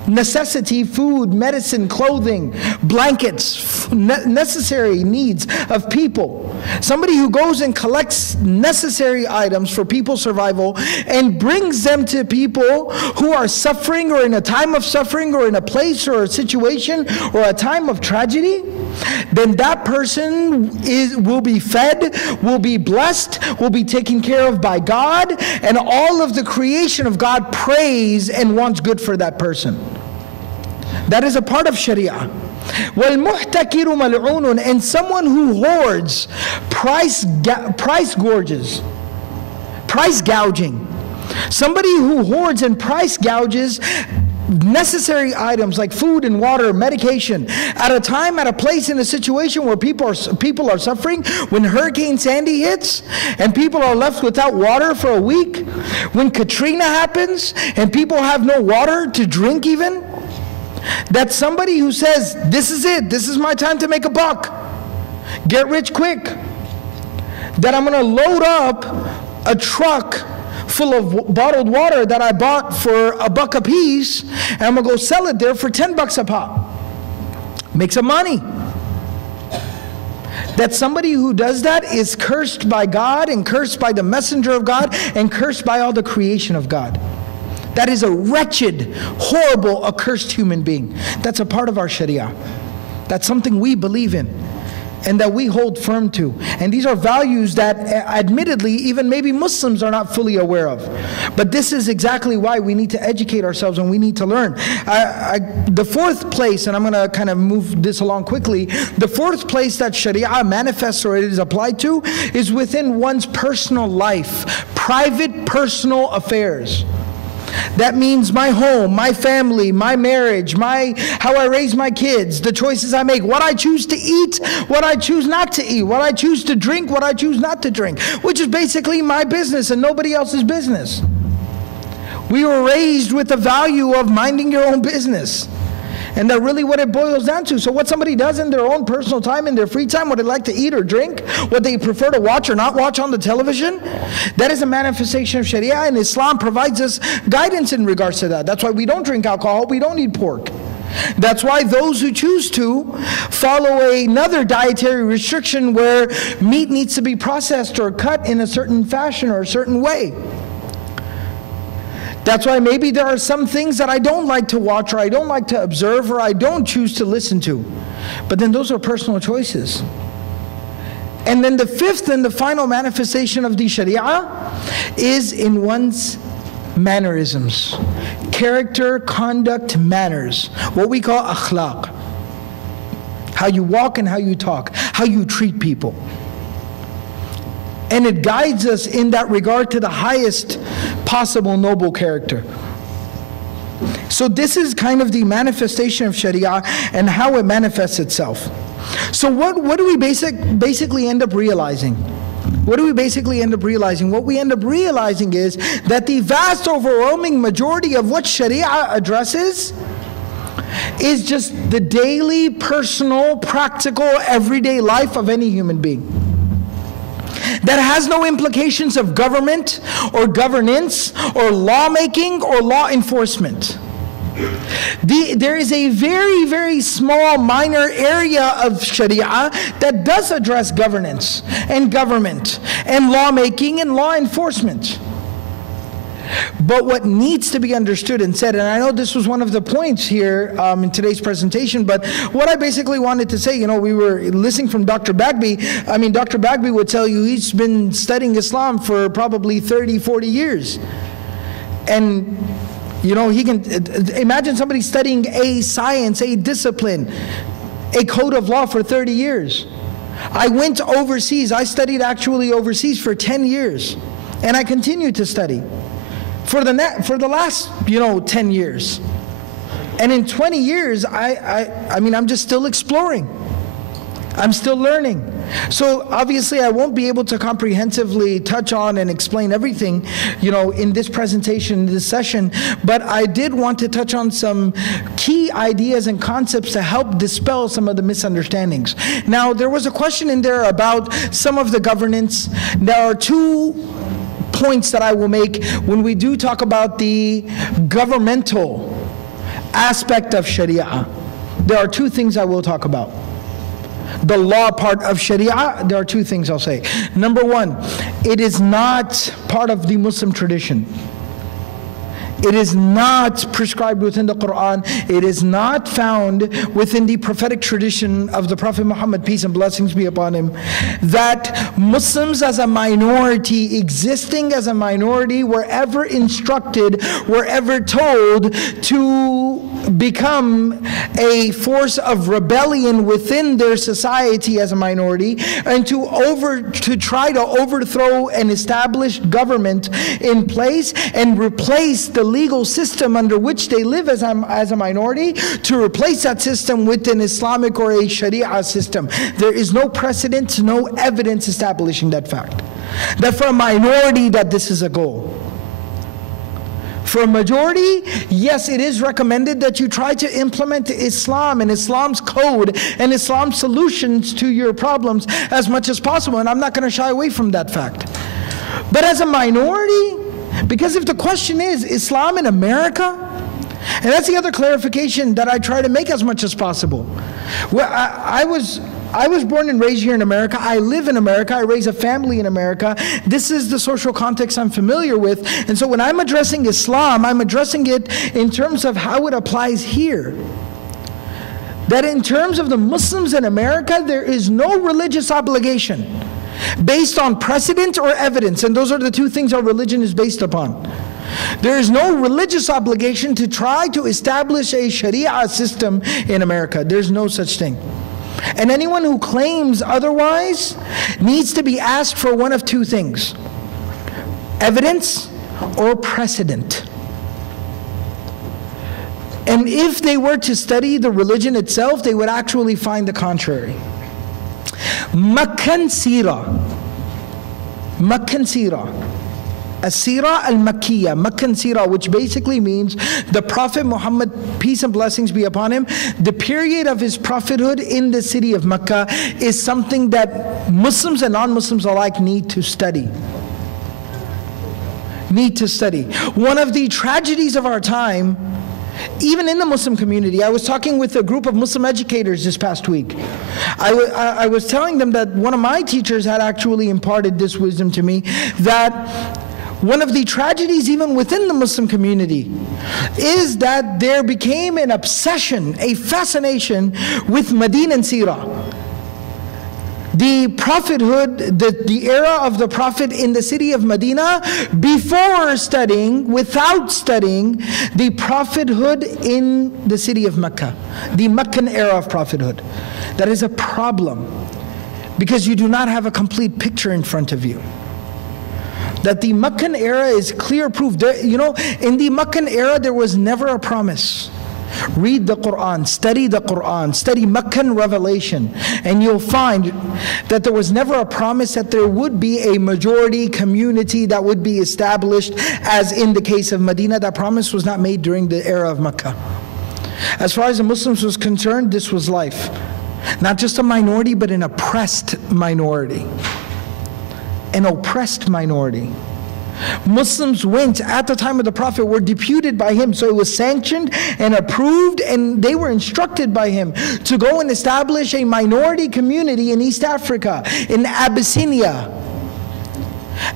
necessity, food, medicine, clothing, blankets, necessary needs of people. Somebody who goes and collects necessary items for people's survival and brings them to people who are suffering or in a time of suffering or in a place or a situation or a time of tragedy, then that person will be fed, will be blessed, will be taken care of by God, and all of the creation of God prays and wants good for that person. That is a part of Sharia. وَالْمُحْتَكِرُ مَلْعُونٌ. And someone who hoards, price gouging. Somebody who hoards and price gouges necessary items like food and water, medication, at a time, at a place, in a situation where people are suffering. When Hurricane Sandy hits and people are left without water for a week, when Katrina happens and people have no water to drink even, that somebody who says, this is it, this is my time to make a buck, get rich quick, that I'm going to load up a truck full of bottled water that I bought for $1 a piece, and I'm going to go sell it there for $10 a pop. Make some money. That somebody who does that is cursed by God and cursed by the messenger of God and cursed by all the creation of God. That is a wretched, horrible, accursed human being. That's a part of our Sharia. That's something we believe in and that we hold firm to. And these are values that admittedly even maybe Muslims are not fully aware of. But this is exactly why we need to educate ourselves and we need to learn. The fourth place, and I'm going to kind of move this along quickly, the fourth place that Sharia manifests or it is applied to is within one's personal life, private personal affairs. That means my home, my family, my marriage, how I raise my kids, the choices I make, what I choose to eat, what I choose not to eat, what I choose to drink, what I choose not to drink, which is basically my business and nobody else's business. We were raised with the value of minding your own business. And that's really what it boils down to. So what somebody does in their own personal time, in their free time, what they like to eat or drink, what they prefer to watch or not watch on the television, that is a manifestation of Sharia, and Islam provides us guidance in regards to that. That's why we don't drink alcohol, we don't eat pork. That's why those who choose to follow another dietary restriction where meat needs to be processed or cut in a certain fashion or a certain way. That's why maybe there are some things that I don't like to watch, or I don't like to observe, or I don't choose to listen to. But then those are personal choices. And then the fifth and the final manifestation of the Sharia is in one's mannerisms. Character, conduct, manners. What we call akhlaq. How you walk and how you talk. How you treat people. And it guides us in that regard to the highest possible noble character. So this is kind of the manifestation of Sharia and how it manifests itself. So what do we basically end up realizing? What do we basically end up realizing? What we end up realizing is that the vast overwhelming majority of what Sharia addresses is just the daily, personal, practical, everyday life of any human being. That has no implications of government or governance or lawmaking or law enforcement. There is a very, very small, minor area of Sharia that does address governance and government and lawmaking and law enforcement. But what needs to be understood and said, and I know this was one of the points here in today's presentation, but what I basically wanted to say, we were listening from Dr. Bagby. I mean, Dr. Bagby would tell you he's been studying Islam for probably 30, 40 years. And he can imagine somebody studying a science, a discipline, a code of law for 30 years. I went overseas. I studied actually overseas for 10 years. And I continue to study for the last 10 years. And in 20 years, I mean, I'm just still exploring. I'm still learning. So obviously I won't be able to comprehensively touch on and explain everything, in this presentation, in this session, but I did want to touch on some key ideas and concepts to help dispel some of the misunderstandings. Now, there was a question in there about some of the governance. There are two points that I will make when we do talk about the governmental aspect of Sharia. There are two things I will talk about. The law part of Sharia, there are two things I'll say. Number one, it is not part of the Muslim tradition. It is not prescribed within the Quran. It is not found within the prophetic tradition of the Prophet Muhammad, peace and blessings be upon him, that Muslims as a minority, existing as a minority, were ever instructed, were ever told to become a force of rebellion within their society as a minority, and to try to overthrow an established government in place and replace the legal system under which they live as a minority, to replace that system with an Islamic or a Sharia system. There is no precedent, no evidence establishing that fact. That for a minority that this is a goal. For a majority, yes, it is recommended that you try to implement Islam and Islam's code and Islam's solutions to your problems as much as possible, and I'm not going to shy away from that fact. But as a minority, because if the question is Islam in America, and that's the other clarification that I try to make as much as possible. Well, I was born and raised here in America. I live in America. I raise a family in America. This is the social context I'm familiar with. And so when I'm addressing Islam, I'm addressing it in terms of how it applies here. That in terms of the Muslims in America, there is no religious obligation based on precedent or evidence. And those are the two things our religion is based upon. There is no religious obligation to try to establish a Sharia system in America. There's no such thing. And anyone who claims otherwise needs to be asked for one of two things: evidence or precedent. And if they were to study the religion itself, they would actually find the contrary. Makkan Sira. Makkan Sira. As-Sira al-Makkiyah, Makkan Sira, which basically means the Prophet Muhammad, peace and blessings be upon him, the period of his prophethood in the city of Mecca is something that Muslims and non-Muslims alike need to study. Need to study. One of the tragedies of our time, even in the Muslim community, I was talking with a group of Muslim educators this past week. I was telling them that one of my teachers had actually imparted this wisdom to me, that one of the tragedies even within the Muslim community is that there became an obsession, a fascination with Medina and Sirah. The prophethood, the era of the Prophet in the city of Medina, before studying, without studying, the prophethood in the city of Mecca, the Meccan era of prophethood. That is a problem, because you do not have a complete picture in front of you. That the Meccan era is clear proof. You know, in the Meccan era, there was never a promise. Read the Quran, study Meccan revelation, and you'll find that there was never a promise that there would be a majority community that would be established, as in the case of Medina. That promise was not made during the era of Mecca. As far as the Muslims was concerned, this was life. Not just a minority, but an oppressed minority. An oppressed minority. Muslims went, at the time of the Prophet, were deputed by him, so it was sanctioned and approved, and they were instructed by him to go and establish a minority community in East Africa, in Abyssinia.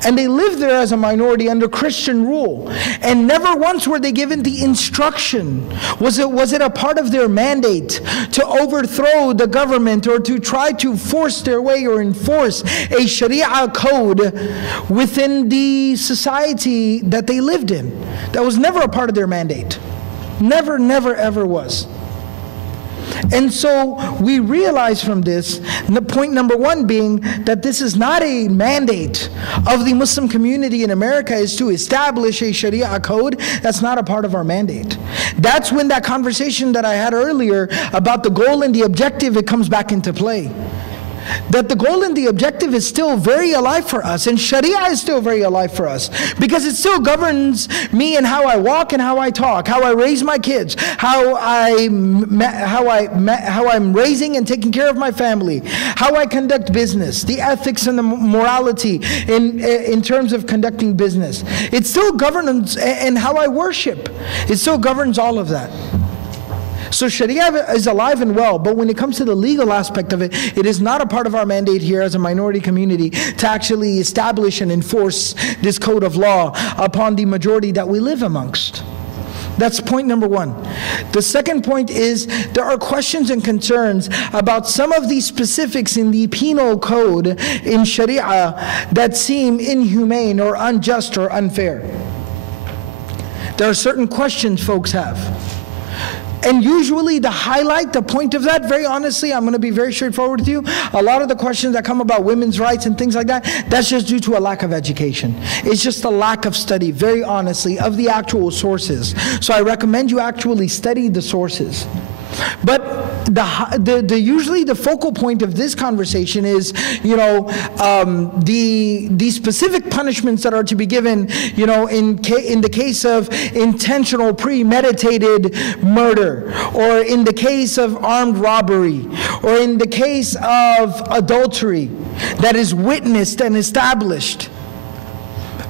And they lived there as a minority under Christian rule. And never once were they given the instruction. Was it a part of their mandate to overthrow the government or to try to force their way or enforce a Sharia code within the society that they lived in? That was never a part of their mandate. Never, never, ever was. And so we realize from this, point number one being that this is not a mandate of the Muslim community in America is to establish a Sharia code. That's not a part of our mandate. That's when that conversation that I had earlier about the goal and the objective, it comes back into play. That the goal and the objective is still very alive for us, and Sharia is still very alive for us, because it still governs me and how I walk and how I talk, how I raise my kids, how I'm raising and taking care of my family, how I conduct business, the ethics and the morality in terms of conducting business. It still governs, and how I worship. It still governs all of that. So Sharia is alive and well, but when it comes to the legal aspect of it, it is not a part of our mandate here as a minority community to actually establish and enforce this code of law upon the majority that we live amongst. That's point number one. The second point is there are questions and concerns about some of the specifics in the penal code in Sharia that seem inhumane or unjust or unfair. There are certain questions folks have. And usually the point of that, very honestly, I'm going to be very straightforward with you, a lot of the questions that come about women's rights and things like that, that's just due to a lack of education. It's just a lack of study, very honestly, of the actual sources. So I recommend you actually study the sources. But usually the focal point of this conversation is, the specific punishments that are to be given, in the case of intentional premeditated murder, or in the case of armed robbery, or in the case of adultery that is witnessed and established.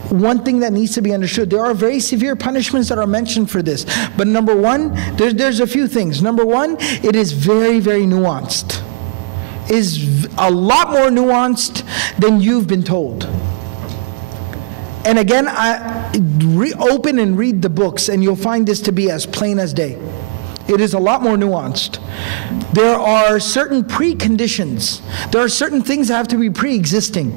One thing that needs to be understood, there are very severe punishments that are mentioned for this. But number one, there's a few things. Number one, it is very, very nuanced. Is a lot more nuanced than you've been told. And again, open and read the books, and you'll find this to be as plain as day. It is a lot more nuanced. There are certain preconditions. There are certain things that have to be pre-existing.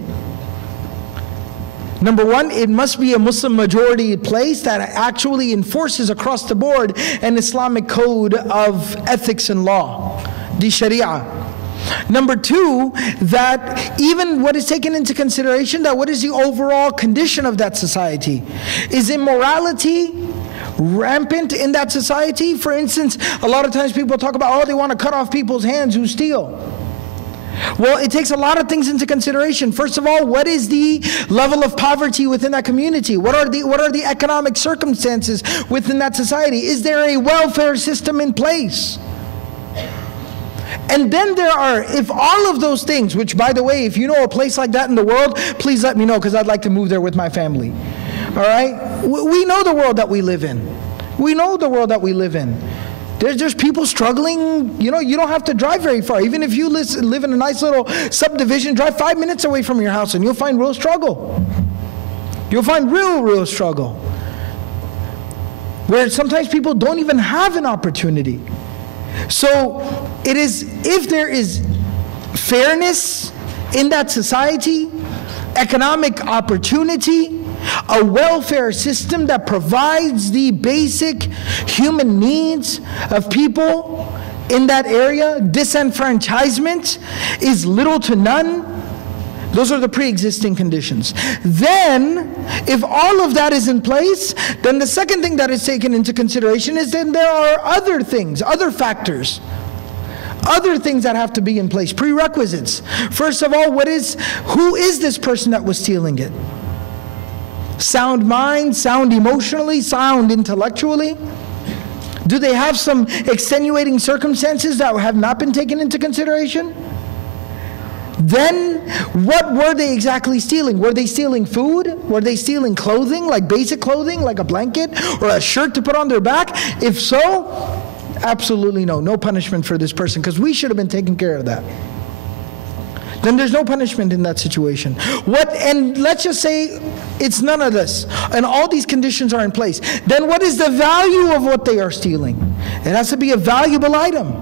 Number one, it must be a Muslim majority place that actually enforces across the board an Islamic code of ethics and law, the Sharia. Number two, that even what is taken into consideration, that what is the overall condition of that society? Is immorality rampant in that society? For instance, a lot of times people talk about, they want to cut off people's hands who steal. Well, it takes a lot of things into consideration. First of all, what is the level of poverty within that community? What are the economic circumstances within that society? Is there a welfare system in place? And then if all of those things, which by the way, if you know a place like that in the world, please let me know, because I'd like to move there with my family. All right? We know the world that we live in. We know the world that we live in. There's people struggling. You don't have to drive very far. Even if you live in a nice little subdivision, drive 5 minutes away from your house and you'll find real struggle. You'll find real struggle, where sometimes people don't even have an opportunity. So it is, if there is fairness in that society, economic opportunity, a welfare system that provides the basic human needs of people in that area, disenfranchisement is little to none. Those are the pre-existing conditions. Then, if all of that is in place, then the second thing that is taken into consideration is then there are other things, other factors, other things that have to be in place, prerequisites. First of all, who is this person that was stealing it? Sound mind, sound emotionally, sound intellectually? Do they have some extenuating circumstances that have not been taken into consideration? Then, what were they exactly stealing? Were they stealing food? Were they stealing clothing, like basic clothing, like a blanket or a shirt to put on their back? If so, absolutely no. No punishment for this person, because we should have been taking care of that. Then there's no punishment in that situation. And let's just say it's none of this, and all these conditions are in place. Then what is the value of what they are stealing? It has to be a valuable item.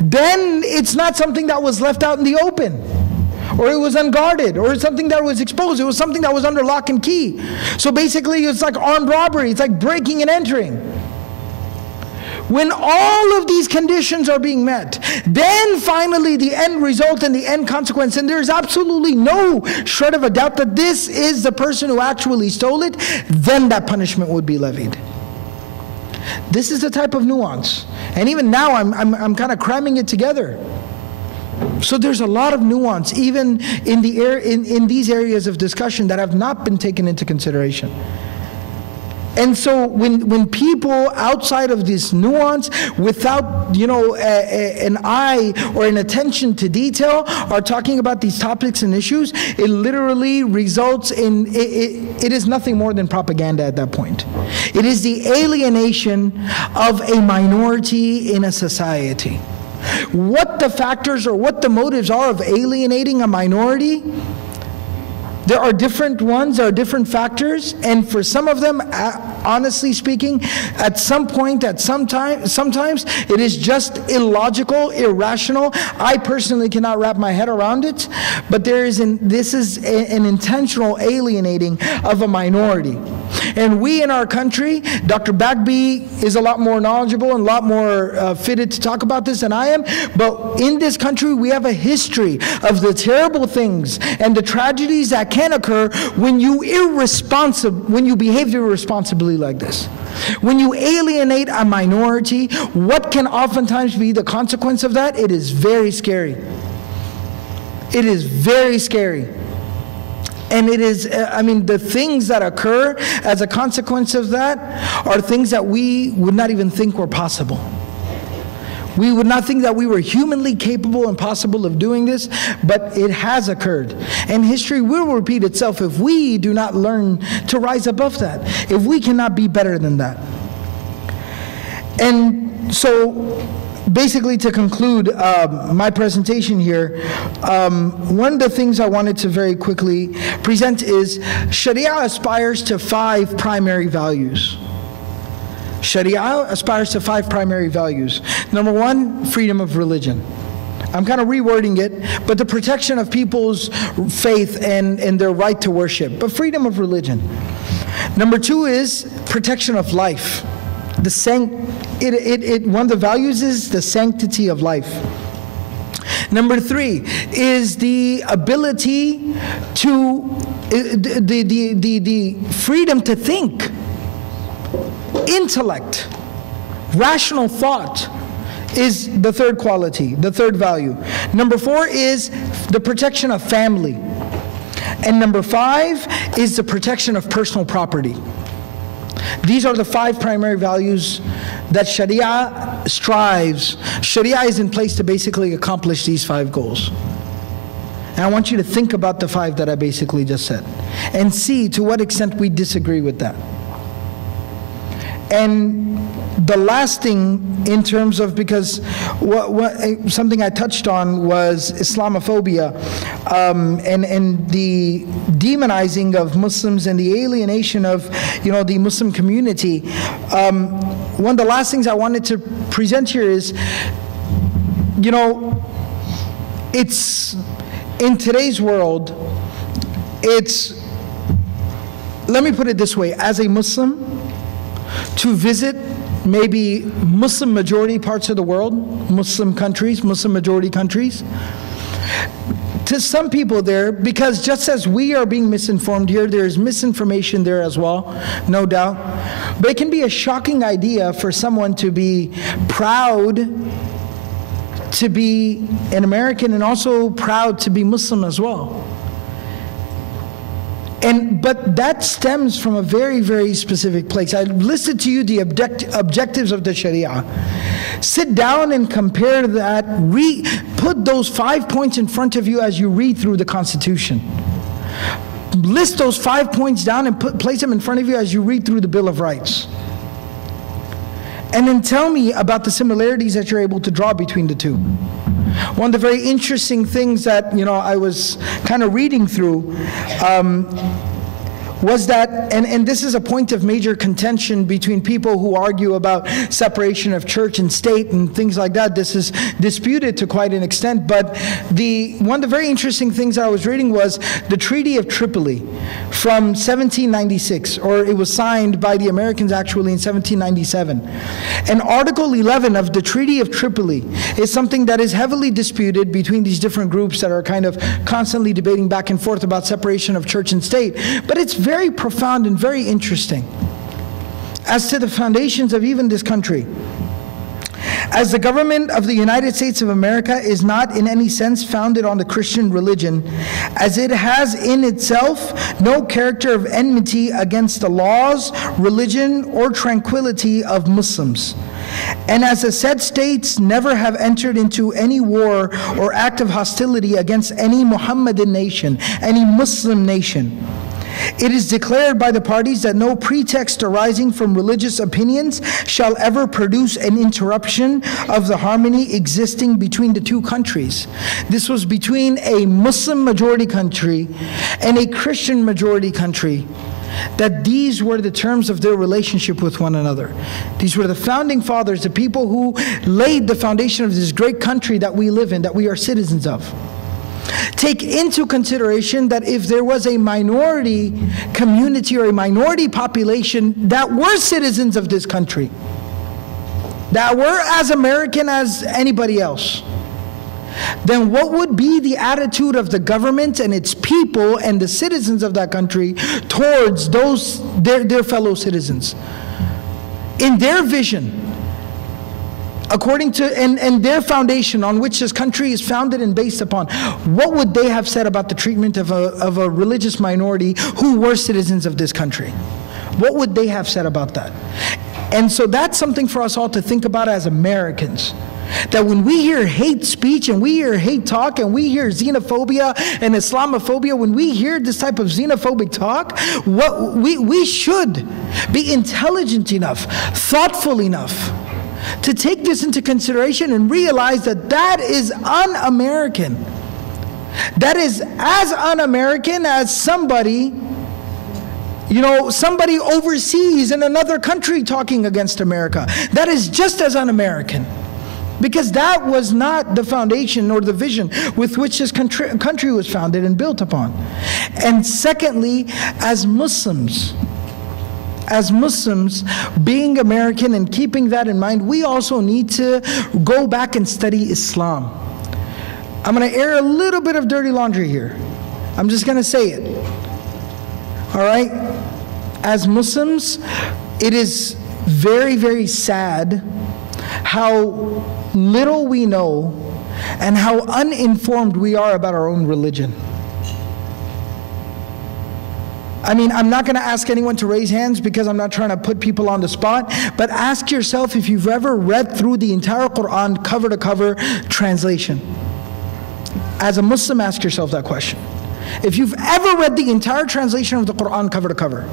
Then it's not something that was left out in the open, or it was unguarded, or something that was exposed. It was something that was under lock and key. So basically it's like armed robbery. It's like breaking and entering. When all of these conditions are being met, then finally the end result and the end consequence, and there's absolutely no shred of a doubt that this is the person who actually stole it, then that punishment would be levied. This is the type of nuance. And even now I'm kind of cramming it together. So there's a lot of nuance even in these areas of discussion that have not been taken into consideration. And so when people outside of this nuance, without an eye or an attention to detail, are talking about these topics and issues, it literally results in, it is nothing more than propaganda at that point. It is the alienation of a minority in a society. What the factors or what the motives are of alienating a minority, there are different ones, there are different factors, and for some of them, honestly speaking, at some point, sometimes it is just illogical, irrational. I personally cannot wrap my head around it, but this is an intentional alienating of a minority. And we in our country, Dr. Bagby is a lot more knowledgeable and a lot more fitted to talk about this than I am, but in this country we have a history of the terrible things and the tragedies that can occur when you behave irresponsibly like this. When you alienate a minority, what can oftentimes be the consequence of that? It is very scary. It is very scary. And it is, the things that occur as a consequence of that are things that we would not even think were possible. We would not think that we were humanly capable and possible of doing this, but it has occurred. And history will repeat itself if we do not learn to rise above that, if we cannot be better than that. And so, basically, to conclude my presentation here, one of the things I wanted to very quickly present is Sharia aspires to 5 primary values. Sharia aspires to 5 primary values. Number 1, freedom of religion. I'm kind of rewording it, but the protection of people's faith and their right to worship, but freedom of religion. Number 2 is protection of life. One of the values is the sanctity of life. Number 3 is the ability to, the freedom to think. Intellect, rational thought is the third quality, the third value. Number 4 is the protection of family. And number 5 is the protection of personal property. These are the 5 primary values that Sharia strives. Sharia is in place to basically accomplish these 5 goals. And I want you to think about the 5 that I basically just said and see to what extent we disagree with that. And the last thing in terms of, because something I touched on was Islamophobia, and the demonizing of Muslims and the alienation of, the Muslim community. One of the last things I wanted to present here is, it's, in today's world, let me put it this way, as a Muslim, to visit maybe Muslim majority parts of the world, Muslim countries, Muslim majority countries, to some people there, because just as we are being misinformed here, there is misinformation there as well, no doubt. But it can be a shocking idea for someone to be proud to be an American and also proud to be Muslim as well. But that stems from a very, very specific place. I listed to you the objectives of the Sharia. Sit down and compare that. Put those 5 points in front of you as you read through the Constitution. List those 5 points down and place them in front of you as you read through the Bill of Rights. And then tell me about the similarities that you're able to draw between the two. One of the very interesting things that I was kind of reading through was that, and this is a point of major contention between people who argue about separation of church and state and things like that. This is disputed to quite an extent, but one of the very interesting things that I was reading was the Treaty of Tripoli from 1796, or it was signed by the Americans actually in 1797. And Article 11 of the Treaty of Tripoli is something that is heavily disputed between these different groups that are kind of constantly debating back and forth about separation of church and state. But it's very profound and very interesting as to the foundations of even this country. As the government of the United States of America is not in any sense founded on the Christian religion, as it has in itself no character of enmity against the laws, religion, or tranquility of Muslims, and as the said states never have entered into any war or act of hostility against any Muhammadan nation, any Muslim nation, it is declared by the parties that no pretext arising from religious opinions shall ever produce an interruption of the harmony existing between the two countries. This was between a Muslim majority country and a Christian majority country, that these were the terms of their relationship with one another. These were the founding fathers, the people who laid the foundation of this great country that we live in, that we are citizens of. Take into consideration that if there was a minority community or a minority population that were citizens of this country, that were as American as anybody else, then what would be the attitude of the government and its people and the citizens of that country towards their fellow citizens? In their vision, according to, and their foundation on which this country is founded and based upon, what would they have said about the treatment of a religious minority who were citizens of this country? What would they have said about that? And so that's something for us all to think about as Americans. That when we hear hate speech and we hear hate talk and we hear xenophobia and Islamophobia, when we hear this type of xenophobic talk, we should be intelligent enough, thoughtful enough to take this into consideration and realize that that is un-American. That is as un-American as somebody overseas in another country talking against America. That is just as un-American. Because that was not the foundation or the vision with which this country was founded and built upon. And secondly, as Muslims, being American and keeping that in mind, we also need to go back and study Islam. I'm going to air a little bit of dirty laundry here. I'm just going to say it. All right? As Muslims, it is very, very sad how little we know and how uninformed we are about our own religion. I mean, I'm not going to ask anyone to raise hands because I'm not trying to put people on the spot, but ask yourself if you've ever read through the entire Quran cover to cover translation. As a Muslim, ask yourself that question. If you've ever read the entire translation of the Quran cover to cover,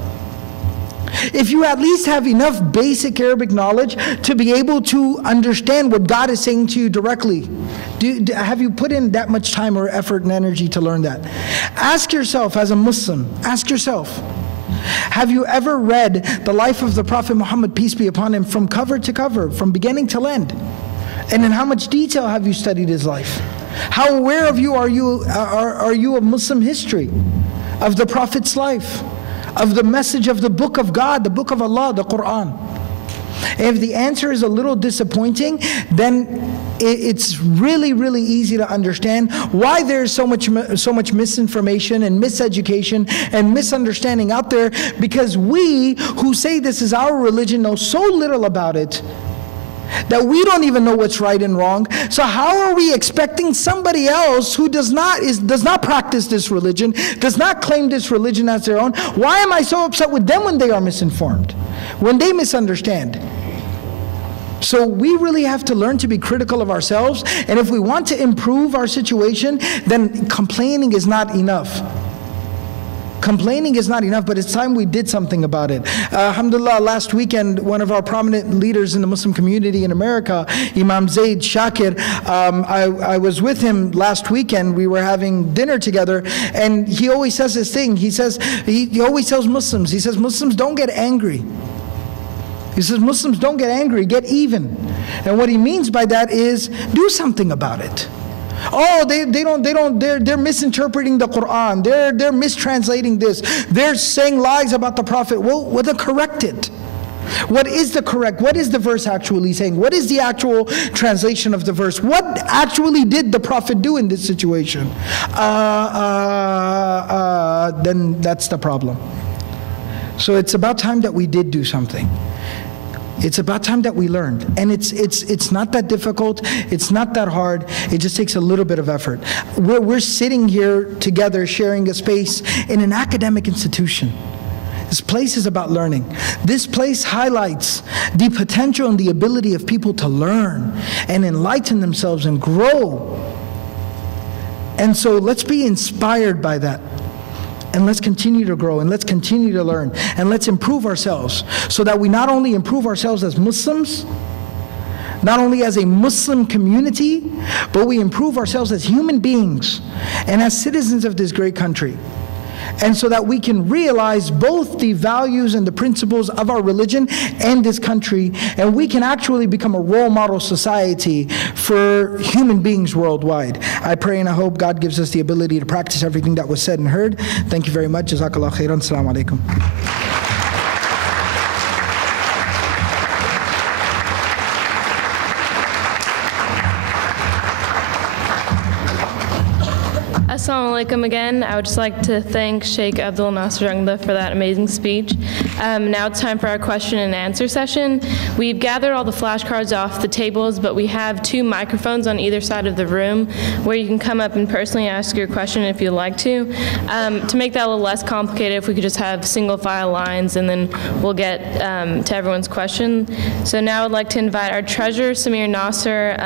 If you at least have enough basic Arabic knowledge to be able to understand what God is saying to you directly. Have you put in that much time or effort and energy to learn that? Ask yourself as a Muslim, ask yourself, have you ever read the life of the Prophet Muhammad, peace be upon him, from cover to cover, from beginning to end? And in how much detail have you studied his life? How aware of you are you of Muslim history, of the Prophet's life, of the message of the book of God, the book of Allah, the Quran? If the answer is a little disappointing, then it's really, really easy to understand why there's so much misinformation and miseducation and misunderstanding out there, because we who say this is our religion know so little about it that we don't even know what's right and wrong. So how are we expecting somebody else who does not practice this religion, does not claim this religion as their own? Why am I so upset with them when they are misinformed, when they misunderstand? So we really have to learn to be critical of ourselves, and if we want to improve our situation, then complaining is not enough. Complaining is not enough, but it's time we did something about it. Alhamdulillah, last weekend, one of our prominent leaders in the Muslim community in America, Imam Zaid Shakir, I was with him last weekend. We were having dinner together, and he always says this thing. He says, he always tells Muslims, he says, Muslims, don't get angry. He says, Muslims, don't get angry, get even. And what he means by that is, do something about it. Oh, they're misinterpreting the Quran. They're mistranslating this. They're saying lies about the Prophet. Well, then correct it. What is the verse actually saying? What is the actual translation of the verse? What actually did the Prophet do in this situation? Then that's the problem. So it's about time that we did do something. It's about time that we learned. And it's not that difficult, it's not that hard, it just takes a little bit of effort. We're sitting here together sharing a space in an academic institution. This place is about learning. This place highlights the potential and the ability of people to learn and enlighten themselves and grow. And so let's be inspired by that. And let's continue to grow, and let's continue to learn, and let's improve ourselves, so that we not only improve ourselves as Muslims, not only as a Muslim community, but we improve ourselves as human beings and as citizens of this great country. And so that we can realize both the values and the principles of our religion and this country, and we can actually become a role model society for human beings worldwide. I pray and I hope God gives us the ability to practice everything that was said and heard. Thank you very much. Jazakallah khairan. Assalamu alaikum. Assalamu alaikum again. I would just like to thank Shaykh Abdul Nasir Jangda for that amazing speech. Now it's time for our question and answer session. We've gathered all the flashcards off the tables, but we have 2 microphones on either side of the room where you can come up and personally ask your question if you'd like to. To make that a little less complicated, if we could just have single file lines, and then we'll get to everyone's question. So now I'd like to invite our treasurer, Samir Nasser,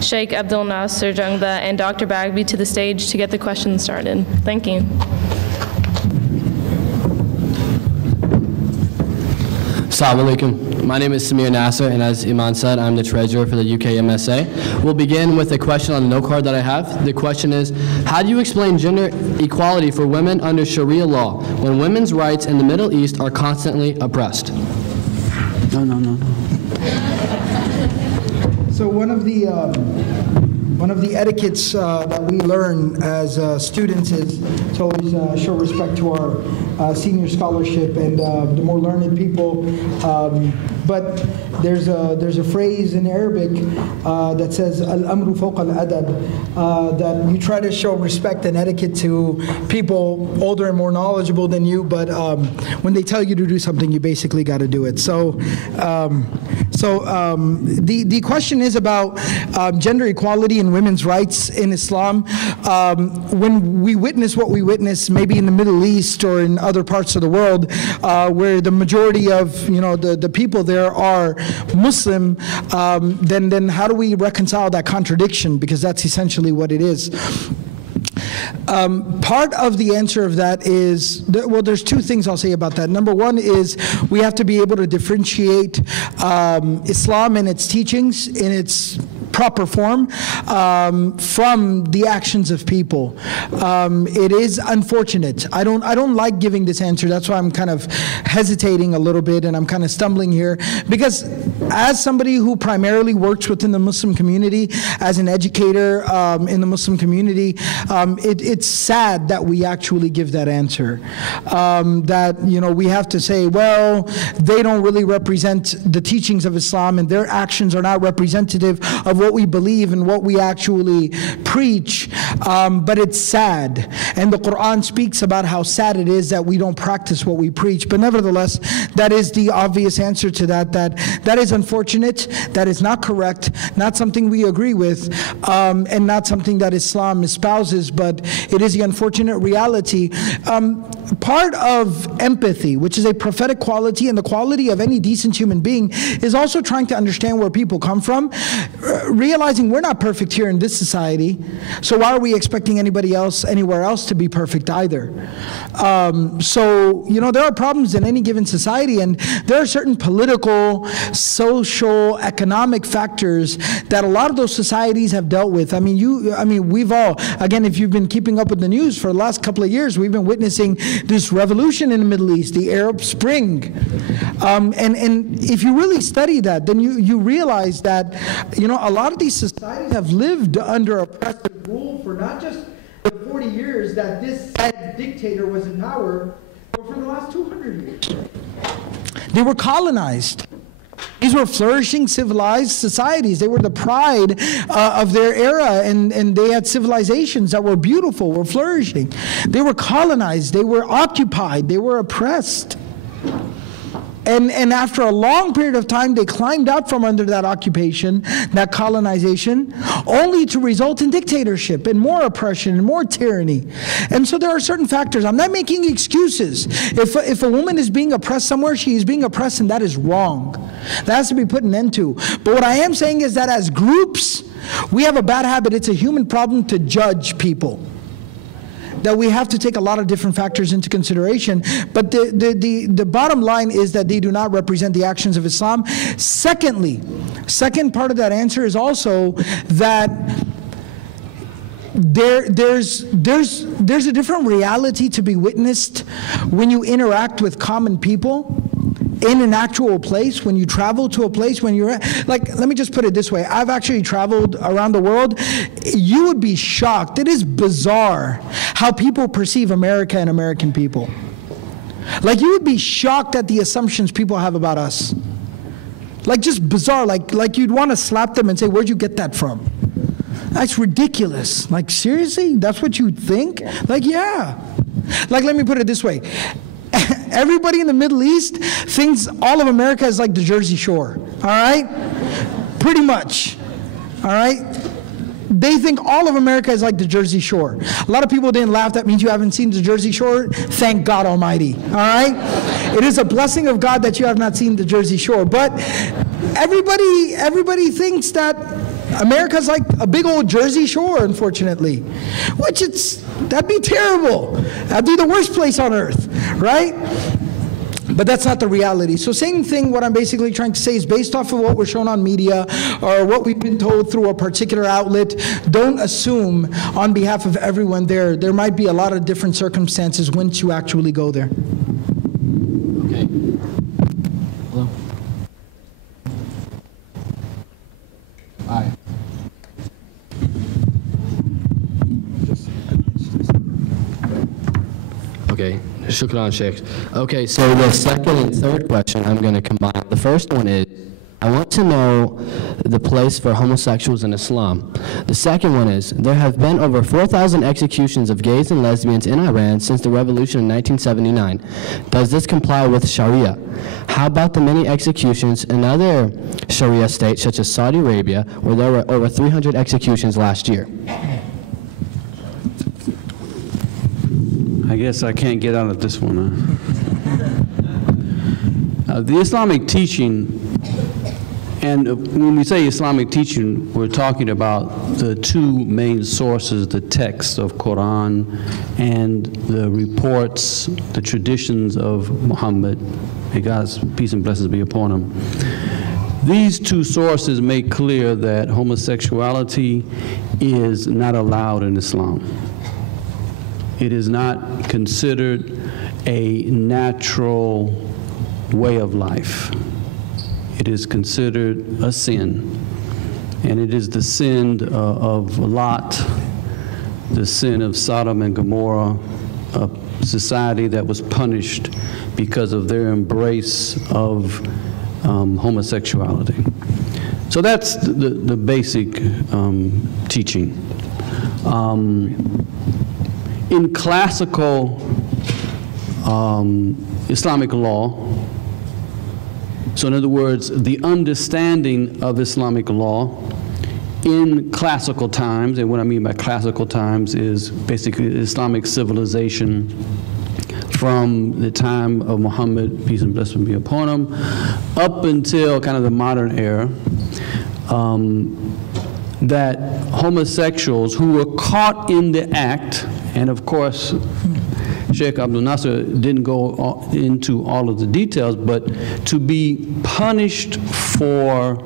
Shaykh Abdul Nasir Jangda, and Dr. Bagby to the stage to get the questions started. Thank you. Assalamu alaikum. My name is Samir Nasser, and as Iman said, I'm the treasurer for the UK MSA. We'll begin with a question on the note card that I have. The question is, how do you explain gender equality for women under Sharia law when women's rights in the Middle East are constantly oppressed? No. So one of the etiquettes that we learn as students is to always show respect to our senior scholarship and the more learned people. But there's a phrase in Arabic that says al-amru fawqa al-adab, that you try to show respect and etiquette to people older and more knowledgeable than you, but when they tell you to do something, you basically got to do it. So the question is about gender equality and women's rights in Islam. When we witness what we witness, maybe in the Middle East or in other parts of the world, where the majority of the people there are Muslim, then how do we reconcile that contradiction? Because that's essentially what it is. Part of the answer of that is, well, there's two things I'll say about that. Number one is we have to be able to differentiate Islam and its teachings in its proper form from the actions of people. It is unfortunate. I don't like giving this answer. That's why I'm kind of hesitating a little bit and I'm kind of stumbling here, because as somebody who primarily works within the Muslim community, as an educator in the Muslim community, it's sad that we actually give that answer. That, you know, we have to say, well, they don't really represent the teachings of Islam and their actions are not representative of what we believe and what we actually preach, but it's sad. And the Quran speaks about how sad it is that we don't practice what we preach. But nevertheless, that is the obvious answer to that, that is unfortunate, that is not correct, not something we agree with, and not something that Islam espouses, but it is the unfortunate reality. Part of empathy, which is a prophetic quality and the quality of any decent human being, is also trying to understand where people come from, realizing we're not perfect here in this society, so why are we expecting anybody else anywhere else to be perfect either? So, you know, there are problems in any given society, and there are certain political, social, economic factors that a lot of those societies have dealt with. I mean, we've all, again, if you've been keeping up with the news for the last couple of years, we've been witnessing this revolution in the Middle East, the Arab Spring. And if you really study that, then you realize that, you know, a lot of these societies have lived under oppressive rule for not just the 40 years that this said dictator was in power, but for the last 200 years. They were colonized. These were flourishing, civilized societies. They were the pride of their era, and they had civilizations that were beautiful, were flourishing. They were colonized, they were occupied, they were oppressed. And after a long period of time, they climbed out from under that occupation, that colonization, only to result in dictatorship and more oppression and more tyranny. And so there are certain factors. I'm not making excuses. If a woman is being oppressed somewhere, she is being oppressed, and that is wrong. That has to be put an end to. But what I am saying is that as groups, we have a bad habit. It's a human problem to judge people. That we have to take a lot of different factors into consideration. But the bottom line is that they do not represent the actions of Islam. Secondly, second part of that answer is also that there's a different reality to be witnessed when you interact with common people in an actual place, when you travel to a place, when you're like, let me just put it this way. I've actually traveled around the world. You would be shocked. It is bizarre how people perceive America and American people. Like, you would be shocked at the assumptions people have about us. Like, just bizarre. Like you'd want to slap them and say, where'd you get that from? That's ridiculous. Like, seriously? That's what you think? Like, yeah. Like, let me put it this way. Everybody in the Middle East thinks all of America is like the Jersey Shore, all right? Pretty much, all right? They think all of America is like the Jersey Shore. A lot of people didn't laugh. That means you haven't seen the Jersey Shore. Thank God Almighty, all right? It is a blessing of God that you have not seen the Jersey Shore. But everybody thinks that America's like a big old Jersey Shore, unfortunately, which that'd be terrible. That'd be the worst place on earth, right? But that's not the reality. So same thing, what I'm basically trying to say is based off of what we're shown on media or what we've been told through a particular outlet, don't assume on behalf of everyone there might be a lot of different circumstances once you actually go there. Okay. Hello. Hi. Okay, shukran, Sheikh. Okay, so the second and third question I'm going to combine. The first one is, I want to know the place for homosexuals in Islam. The second one is, there have been over 4,000 executions of gays and lesbians in Iran since the revolution in 1979. Does this comply with Sharia? How about the many executions in other Sharia states, such as Saudi Arabia, where there were over 300 executions last year? I guess I can't get out of this one. The Islamic teaching And when we say Islamic teaching, we're talking about the two main sources, the text of Quran and the reports, the traditions of Muhammad. May God's peace and blessings be upon him. These two sources make clear that homosexuality is not allowed in Islam. It is not considered a natural way of life. It is considered a sin, and it is the sin of Lot, the sin of Sodom and Gomorrah, a society that was punished because of their embrace of homosexuality. So that's the basic teaching. In classical Islamic law, so in other words, the understanding of Islamic law in classical times, and what I mean by classical times is basically Islamic civilization from the time of Muhammad, peace and blessing be upon him, up until kind of the modern era, that homosexuals who were caught in the act, and of course, Shaykh Abdul Nasir didn't go into all of the details, but to be punished for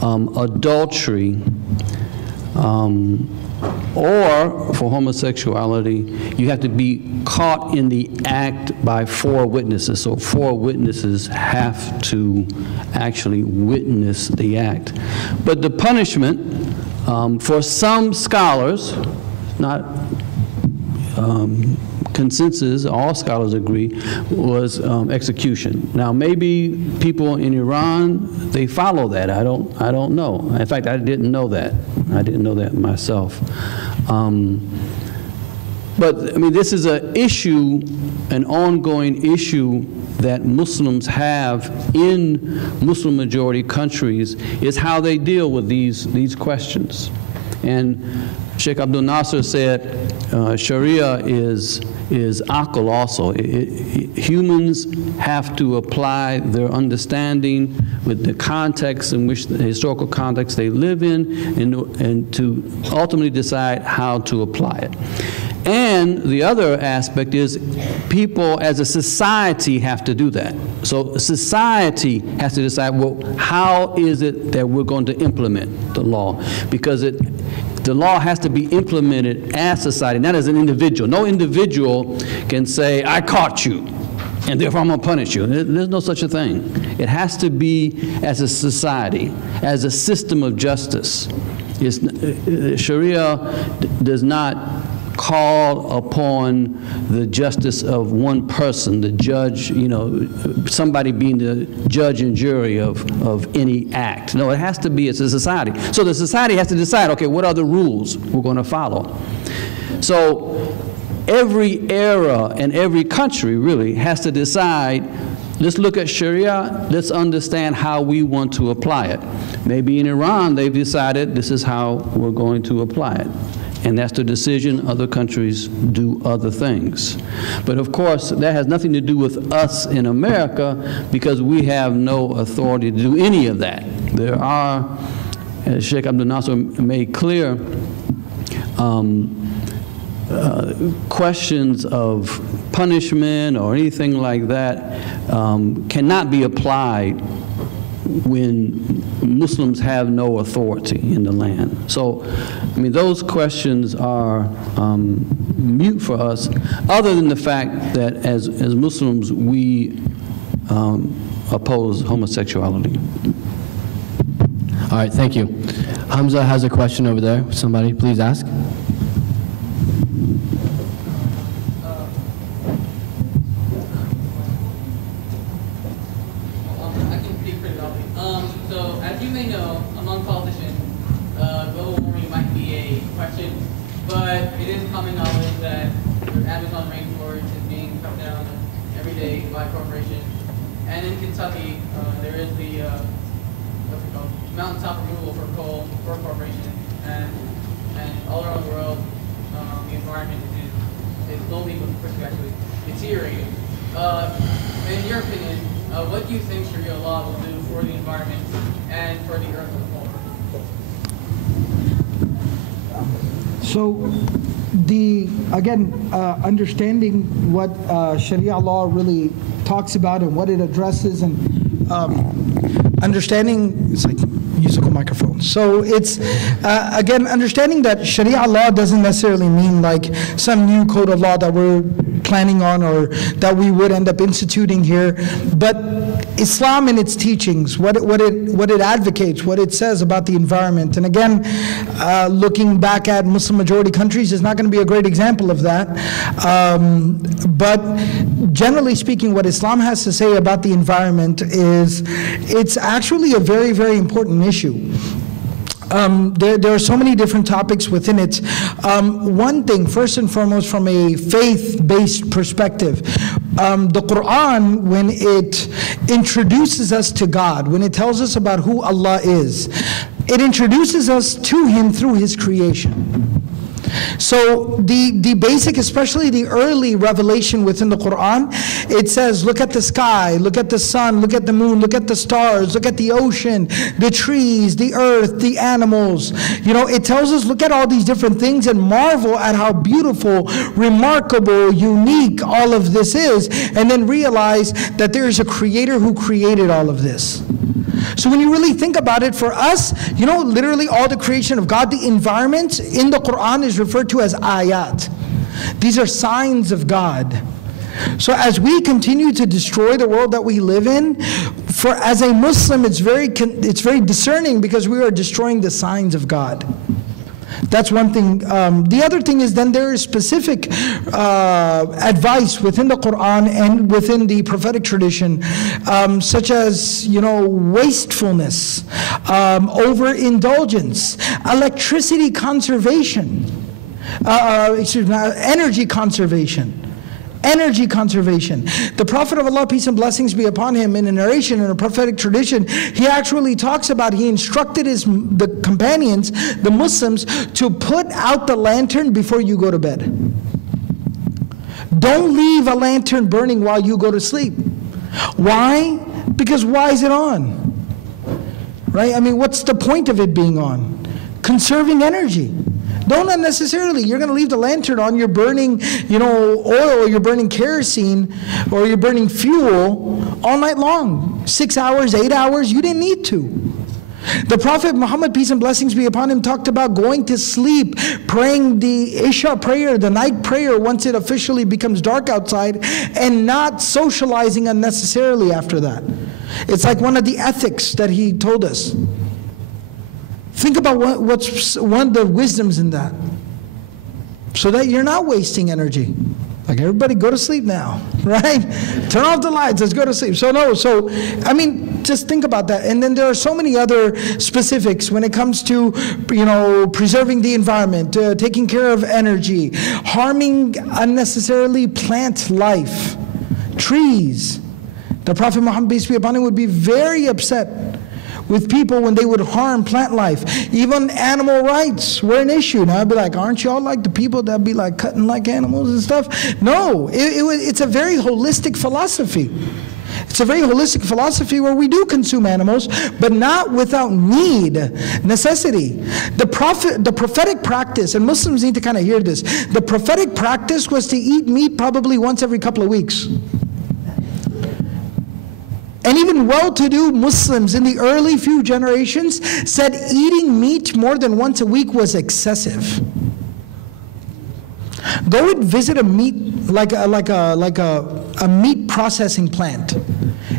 adultery or for homosexuality, you have to be caught in the act by 4 witnesses. So 4 witnesses have to actually witness the act. But the punishment for some scholars, not consensus, all scholars agree, was execution. Now, maybe people in Iran, they follow that. I don't know. In fact, I didn't know that. I didn't know that myself. But I mean, this is an issue, an ongoing issue that Muslims have in Muslim majority countries, is how they deal with these questions. And Shaykh Abdul Nasir said Sharia is aql also. Humans have to apply their understanding with the context in which, the historical context they live in, and to ultimately decide how to apply it. And the other aspect is people as a society have to do that. So society has to decide, well, how is it that we're going to implement the law? Because the law has to be implemented as society, not as an individual. No individual can say, I caught you, and therefore I'm going to punish you. There's no such a thing. It has to be as a society, as a system of justice. Sharia does not call upon the justice of one person, the judge, somebody being the judge and jury of any act. No, it has to be as a society. So the society has to decide, okay, what are the rules we're going to follow? So every era and every country really has to decide, let's look at Sharia, let's understand how we want to apply it. Maybe in Iran they've decided this is how we're going to apply it. And that's the decision. Other countries do other things. But of course, that has nothing to do with us in America, because we have no authority to do any of that. There are, as Shaykh Abdul Nasir made clear, questions of punishment or anything like that cannot be applied when Muslims have no authority in the land. So, I mean, those questions are mute for us, other than the fact that as Muslims, we oppose homosexuality. All right, thank you. Hamza has a question over there. Somebody, please ask. Mountaintop removal for coal, for corporations, and all around the world, the environment is slowly but actually deteriorating. In your opinion, what do you think Sharia law will do for the environment and for the earth as a whole? So, understanding what Sharia law really talks about and what it addresses, and understanding, it's like musical microphone. So it's, understanding that Sharia law doesn't necessarily mean like some new code of law that we're planning on or that we would end up instituting here, but Islam and its teachings, what it advocates, what it says about the environment. And again, looking back at Muslim majority countries is not going to be a great example of that. But generally speaking, what Islam has to say about the environment is it's actually a very, very important issue. There are so many different topics within it. One thing, first and foremost, from a faith-based perspective, the Quran, when it introduces us to God, when it tells us about who Allah is, it introduces us to Him through His creation. So the basic, especially the early revelation within the Quran, it says, look at the sky, look at the sun, look at the moon, look at the stars, look at the ocean, the trees, the earth, the animals. You know, it tells us, look at all these different things and marvel at how beautiful, remarkable, unique all of this is, and then realize that there is a creator who created all of this. So when you really think about it, for us, you know, literally all the creation of God, the environment in the Quran is referred to as ayat. These are signs of God. So as we continue to destroy the world that we live in, as a Muslim, it's very discerning, because we are destroying the signs of God. That's one thing. The other thing is then there is specific advice within the Quran and within the prophetic tradition, such as, you know, wastefulness, overindulgence, electricity conservation, energy conservation. Energy conservation. The Prophet of Allah, peace and blessings be upon him, in a narration in a prophetic tradition, he actually talks about, he instructed the companions, the Muslims, to put out the lantern before you go to bed. Don't leave a lantern burning while you go to sleep. Why? Because why is it on? Right? I mean, what's the point of it being on? Conserving energy. Don't unnecessarily, you're going to leave the lantern on, you're burning, you know, oil, or you're burning kerosene, or you're burning fuel all night long. 6 hours, 8 hours, you didn't need to. The Prophet Muhammad, peace and blessings be upon him, talked about going to sleep, praying the Isha prayer, the night prayer, once it officially becomes dark outside, and not socializing unnecessarily after that. It's like one of the ethics that he told us. Think about what's one of the wisdoms in that, so that you're not wasting energy. Like, everybody go to sleep now, right? Turn off the lights, let's go to sleep. So I mean, just think about that. And then there are so many other specifics when it comes to, you know, preserving the environment, taking care of energy, harming unnecessarily plant life, trees. The Prophet Muhammad, peace be upon him, would be very upset with people when they would harm plant life. Even animal rights were an issue. Now I'd be like, aren't y'all like the people that be like cutting like animals and stuff? No, it's a very holistic philosophy. It's a very holistic philosophy where we do consume animals, but not without need, necessity. The prophetic practice, and Muslims need to kind of hear this, the prophetic practice was to eat meat probably once every couple of weeks. And even well-to-do Muslims in the early few generations said eating meat more than once a week was excessive. Go and visit a meat, like a meat processing plant.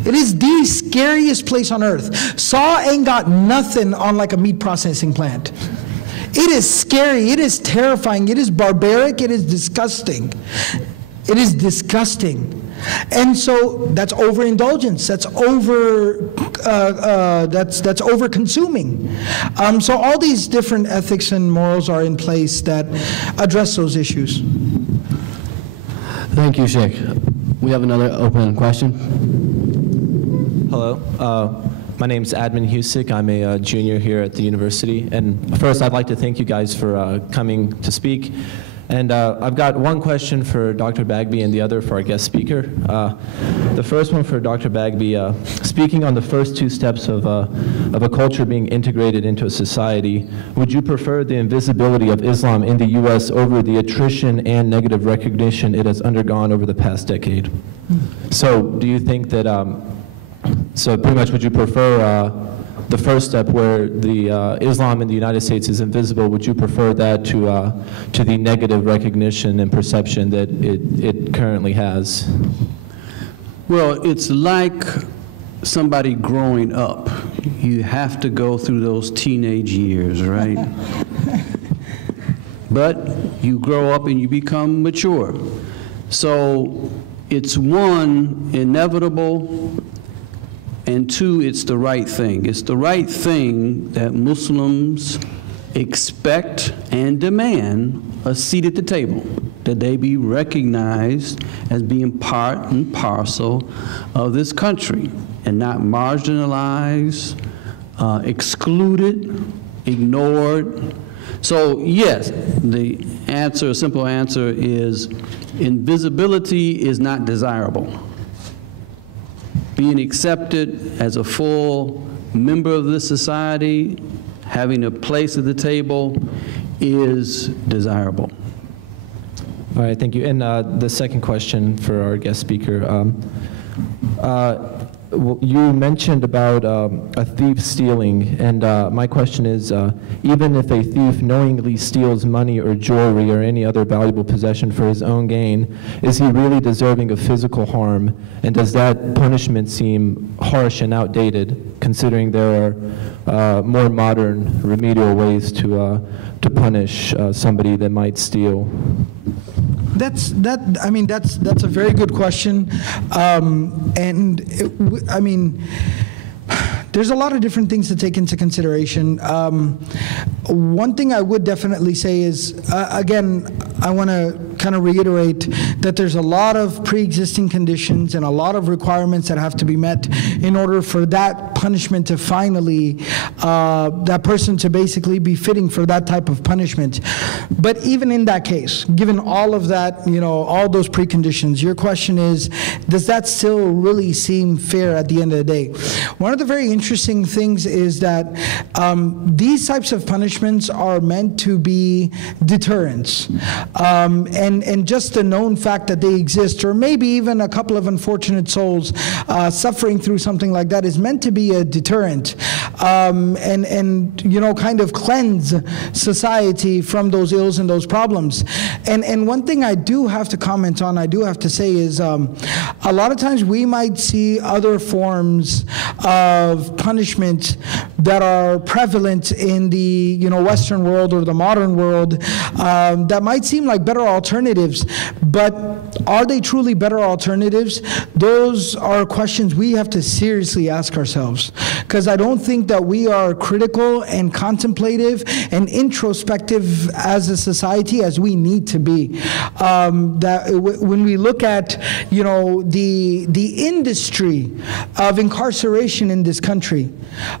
It is the scariest place on earth. Saw ain't got nothing on like a meat processing plant. It is scary, it is terrifying, it is barbaric, it is disgusting. It is disgusting. And so that's overindulgence. That's over consuming. So all these different ethics and morals are in place that address those issues. Thank you, Sheikh. We have another open question. Hello. My name is Admin Husik. I'm a junior here at the university. And first, I'd like to thank you guys for coming to speak. And I've got one question for Dr. Bagby and the other for our guest speaker. The first one for Dr. Bagby. speaking on the first two steps of a culture being integrated into a society, would you prefer the invisibility of Islam in the U.S. over the attrition and negative recognition it has undergone over the past decade? So do you think that, so pretty much would you prefer the first step where the Islam in the United States is invisible, would you prefer that to the negative recognition and perception that it currently has? Well, it's like somebody growing up. You have to go through those teenage years, right? But you grow up and you become mature. So it's one, inevitable, and two, it's the right thing. It's the right thing that Muslims expect and demand a seat at the table, that they be recognized as being part and parcel of this country and not marginalized, excluded, ignored. So yes, the answer, a simple answer is invisibility is not desirable. Being accepted as a full member of this society, having a place at the table is desirable. All right, thank you. And the second question for our guest speaker. You mentioned about a thief stealing, and my question is, even if a thief knowingly steals money or jewelry or any other valuable possession for his own gain, is he really deserving of physical harm? And does that punishment seem harsh and outdated, considering there are more modern remedial ways to punish somebody that might steal? That's a very good question, there's a lot of different things to take into consideration. One thing I would definitely say is, again, I want to kind of reiterate that there's a lot of pre-existing conditions and a lot of requirements that have to be met in order for that punishment to finally, that person to basically be fitting for that type of punishment. But even in that case, given all of that, all those preconditions, your question is, does that still really seem fair at the end of the day? One of the very interesting things is that these types of punishments are meant to be deterrents. And just the known fact that they exist, or maybe even a couple of unfortunate souls suffering through something like that, is meant to be a deterrent, and kind of cleanse society from those ills and those problems. And one thing I do have to comment on, I do have to say is, a lot of times we might see other forms of punishment that are prevalent in the Western world or the modern world that might seem like better alternatives, but are they truly better alternatives? Those are questions we have to seriously ask ourselves, because I don't think that we are critical and contemplative and introspective as a society as we need to be. When we look at the industry of incarceration in this country,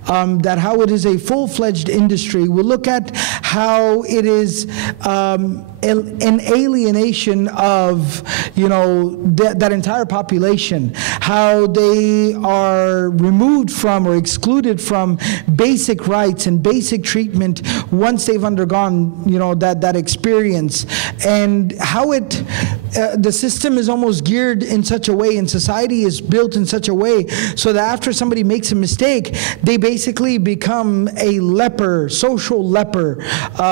that how it is a full-fledged industry, we look at how it is an alienation of that entire population, how they are removed from or excluded from basic rights and basic treatment once they've undergone that experience, and how the system is almost geared in such a way, and society is built in such a way so that after somebody makes a mistake, they basically become a leper, social leper,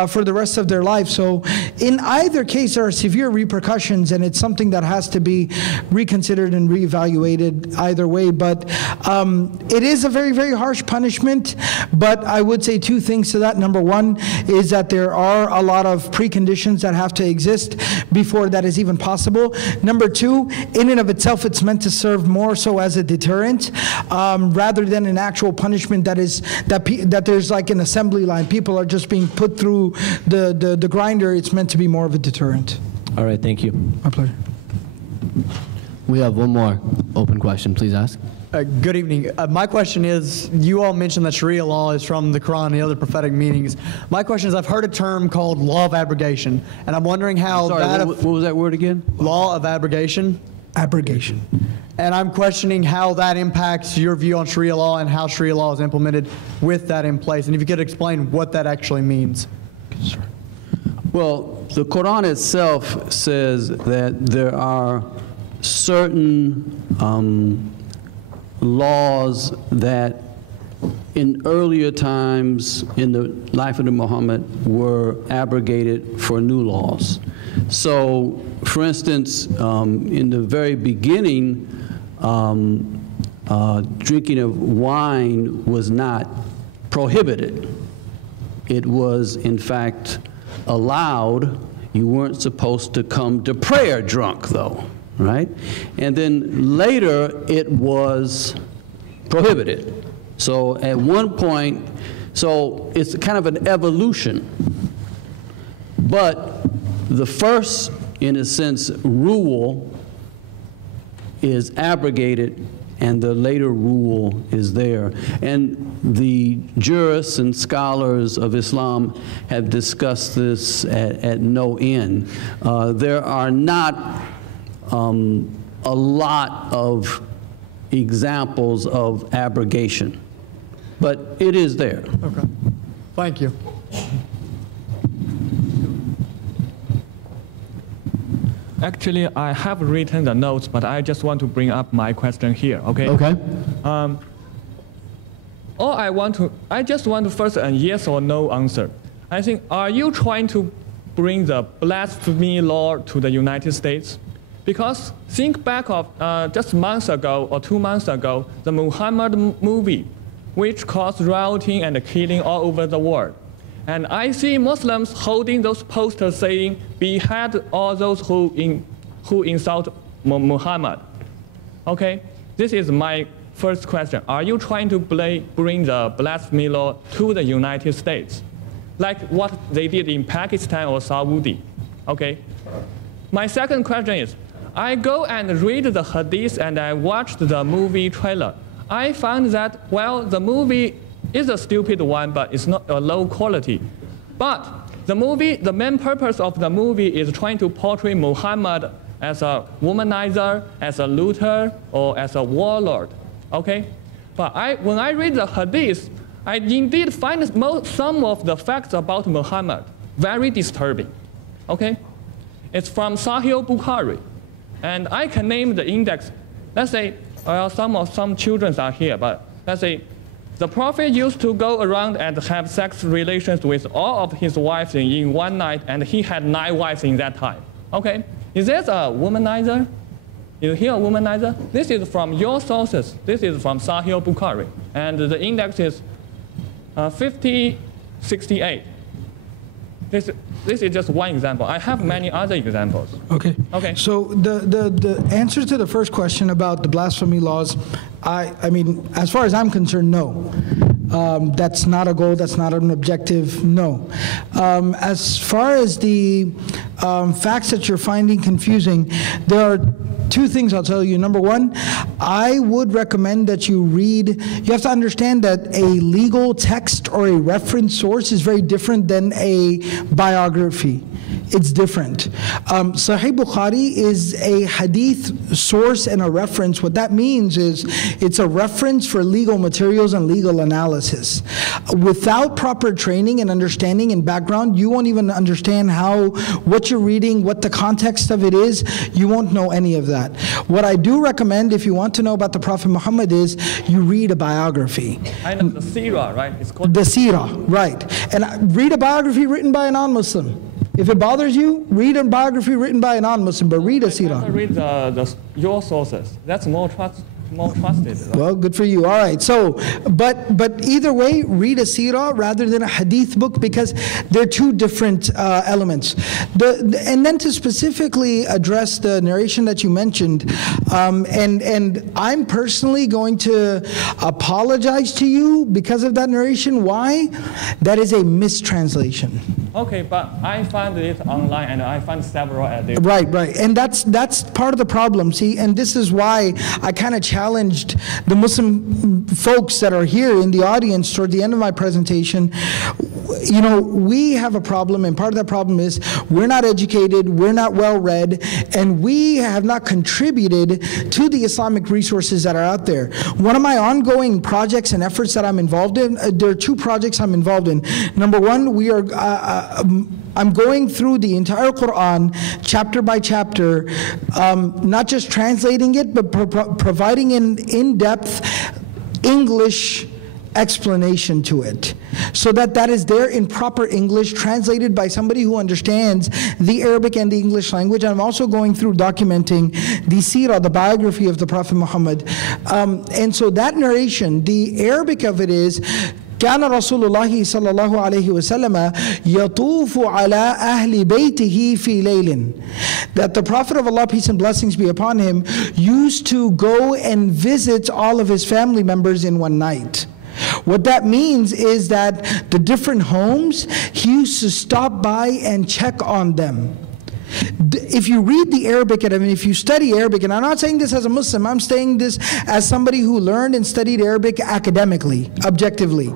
for the rest of their life. So in either case, there are severe repercussions, and it's something that has to be reconsidered and reevaluated either way. But it is a very, very harsh punishment, but I would say two things to that. Number one is that there are a lot of preconditions that have to exist before that is even possible. Number two, in and of itself, it's meant to serve more so as a deterrent, rather than an actual punishment that there's like an assembly line. People are just being put through the grinder. It's meant to be more of a deterrent. All right, thank you. My pleasure. We have one more open question. Please ask. Good evening. My question is, you all mentioned that Sharia law is from the Quran and the other prophetic meanings. My question is, I've heard a term called law of abrogation, and I'm wondering how what was that word again? Law of abrogation. Abrogation. And I'm questioning how that impacts your view on Sharia law and how Sharia law is implemented with that in place. And if you could explain what that actually means. Well, the Quran itself says that there are certain laws that in earlier times in the life of the Muhammad were abrogated for new laws. So, for instance, in the very beginning, drinking of wine was not prohibited. It was, in fact, allowed. You weren't supposed to come to prayer drunk, though, right? And then later, it was prohibited. So at one point, so it's kind of an evolution. But the first, in a sense, rule is abrogated, and the later rule is there. And the jurists and scholars of Islam have discussed this at no end. There are not a lot of examples of abrogation, but it is there. Okay. Thank you. Actually, I have written the notes, but I just want to bring up my question here, okay? Okay. I just want to first a yes or no answer. I think, are you trying to bring the blasphemy law to the United States? Because think back of just months ago or 2 months ago, the Muhammad movie, which caused rioting and killing all over the world. And I see Muslims holding those posters saying, behead all those who insult Muhammad. Okay, this is my first question. Are you trying to bring the blasphemy law to the United States? Like what they did in Pakistan or Saudi, okay? My second question is, I go and read the hadith and I watched the movie trailer. I found that, well, the movie is a stupid one, but it's not a low quality. But the main purpose of the movie is trying to portray Muhammad as a womanizer, as a looter, or as a warlord, okay? But when I read the hadith, I indeed find some of the facts about Muhammad very disturbing, okay? It's from Sahih Bukhari. And I can name the index. Let's say, well, some children are here, but let's say the Prophet used to go around and have sex relations with all of his wives in one night, and he had 9 wives in that time. Okay, is this a womanizer? You hear a womanizer? This is from your sources. This is from Sahih Bukhari, and the index is 5068. This is just one example. I have many other examples. Okay. Okay. So the answer to the first question about the blasphemy laws, I mean, as far as I'm concerned, no. That's not a goal. That's not an objective. No. As far as the facts that you're finding confusing, there are 2 things I'll tell you. Number 1, I would recommend that you read. You have to understand that a legal text or a reference source is very different than a biography. It's different. Sahih Bukhari is a hadith source and a reference. What that means is it's a reference for legal materials and legal analysis. Without proper training and understanding and background, you won't even understand what you're reading, what the context of it is. You won't know any of that. What I do recommend, if you want to know about the Prophet Muhammad, is you read a biography. I know the Sirah, right? It's called the Sirah, right. And read a biography written by a non-Muslim. If it bothers you, read a biography written by a non-Muslim, but read a Sirah. Read your sources. That's more trusted. Right? Well, good for you. All right. So, but either way, read a Sirah rather than a hadith book, because they're 2 different elements. And then to specifically address the narration that you mentioned, and I'm personally going to apologize to you because of that narration. Why? That is a mistranslation. Okay, but I found it online, and I found several edits. Right, and that's part of the problem. See, and this is why I kind of challenged the Muslim folks that are here in the audience toward the end of my presentation. you know, we have a problem, and part of that problem is we're not educated, we're not well read, and we have not contributed to the Islamic resources that are out there. One of my ongoing projects and efforts that I'm involved in, there are 2 projects I'm involved in. Number one, I'm going through the entire Quran, chapter by chapter, not just translating it, but providing an in-depth English explanation to it, so that is there in proper English, translated by somebody who understands the Arabic and the English language. I'm also going through documenting the seerah, the biography of the Prophet Muhammad. And so that narration, the Arabic of it is, كان رسول الله صلى الله عليه وسلم يطوف على أهل بيته في ليل. That the Prophet of Allah, peace and blessings be upon him, used to go and visit all of his family members in one night. What that means is that the different homes, he used to stop by and check on them. If you read the Arabic, I mean, if you study Arabic, and I'm not saying this as a Muslim, I'm saying this as somebody who learned and studied Arabic academically, objectively.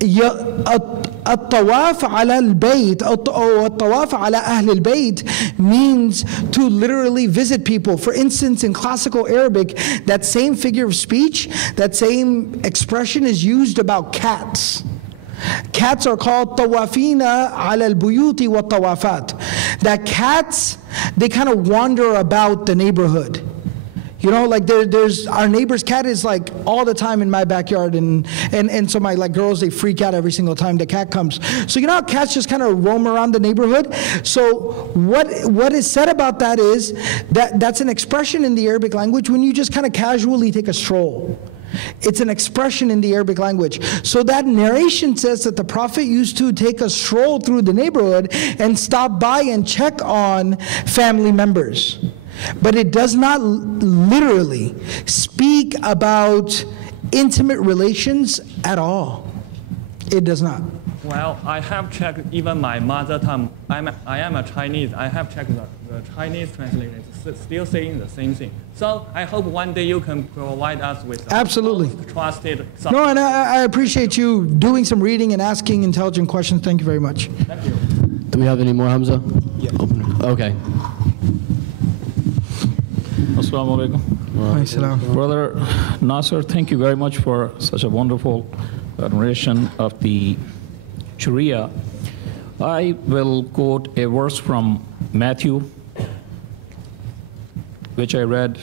الطواف على البيت أو الطواف على أهل البيت means to literally visit people. For instance, in classical Arabic, that same figure of speech, that same expression is used about cats. Cats are called tawafina ala al-buyuti wa tawafat. That cats, they kind of wander about the neighborhood. You know, like there's our neighbor's cat is like all the time in my backyard, and so my girls, they freak out every single time the cat comes. So you know how cats just kind of roam around the neighborhood? So what is said about that is that's an expression in the Arabic language when you just kind of casually take a stroll. It's an expression in the Arabic language. So that narration says that the Prophet used to take a stroll through the neighborhood and stop by and check on family members. But it does not literally speak about intimate relations at all. It does not. Well, I have checked even my mother tongue. I am a Chinese. I have checked the Chinese translation. It's still saying the same thing. So I hope one day you can provide us with absolutely trusted. No, and I appreciate you doing some reading and asking intelligent questions. Thank you very much. Thank you. Do we have any more, Hamza? Yes. Okay. Assalamu alaikum. Brother Nasir, thank you very much for such a wonderful narration of the Sharia. I will quote a verse from Matthew, which I read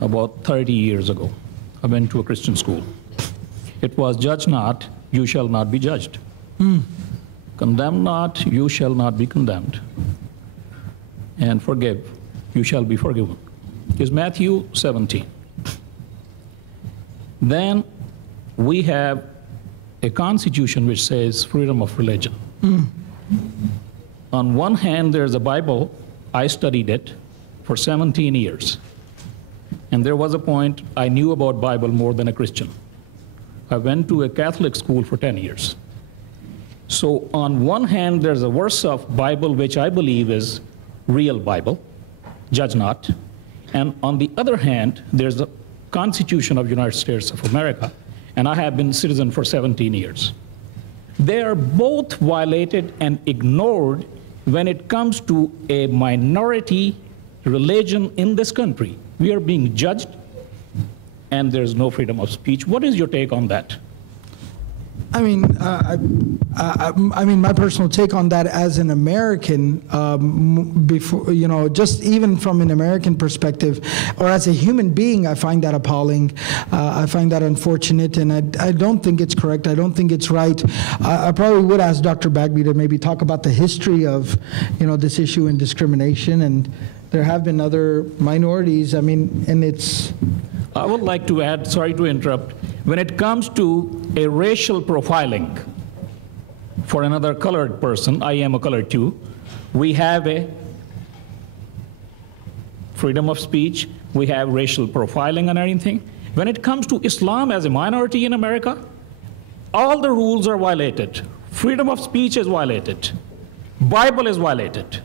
about 30 years ago. I went to a Christian school. It was, judge not, you shall not be judged. Condemn not, you shall not be condemned. And forgive, you shall be forgiven. Is Matthew 17. Then we have a constitution which says freedom of religion. On one hand, there's a Bible. I studied it for 17 years. And there was a point I knew about Bible more than a Christian. I went to a Catholic school for 10 years. So on one hand, there's a verse of Bible which I believe is real Bible, judge not. And on the other hand, there's the Constitution of the United States of America, and I have been citizen for 17 years. They are both violated and ignored when it comes to a minority religion in this country. We are being judged, and there's no freedom of speech. What is your take on that? I mean, my personal take on that as an American, before, you know, just even from an American perspective, or as a human being, I find that appalling. I find that unfortunate, and I don't think it's correct. I don't think it's right. I probably would ask Dr. Bagby to maybe talk about the history of, you know, this issue and discrimination, and there have been other minorities. I mean, and it's... I would like to add, sorry to interrupt, when it comes to a racial profiling for another colored person, I am a colored too, we have a freedom of speech, we have racial profiling and everything. When it comes to Islam as a minority in America, all the rules are violated. Freedom of speech is violated. Bible is violated.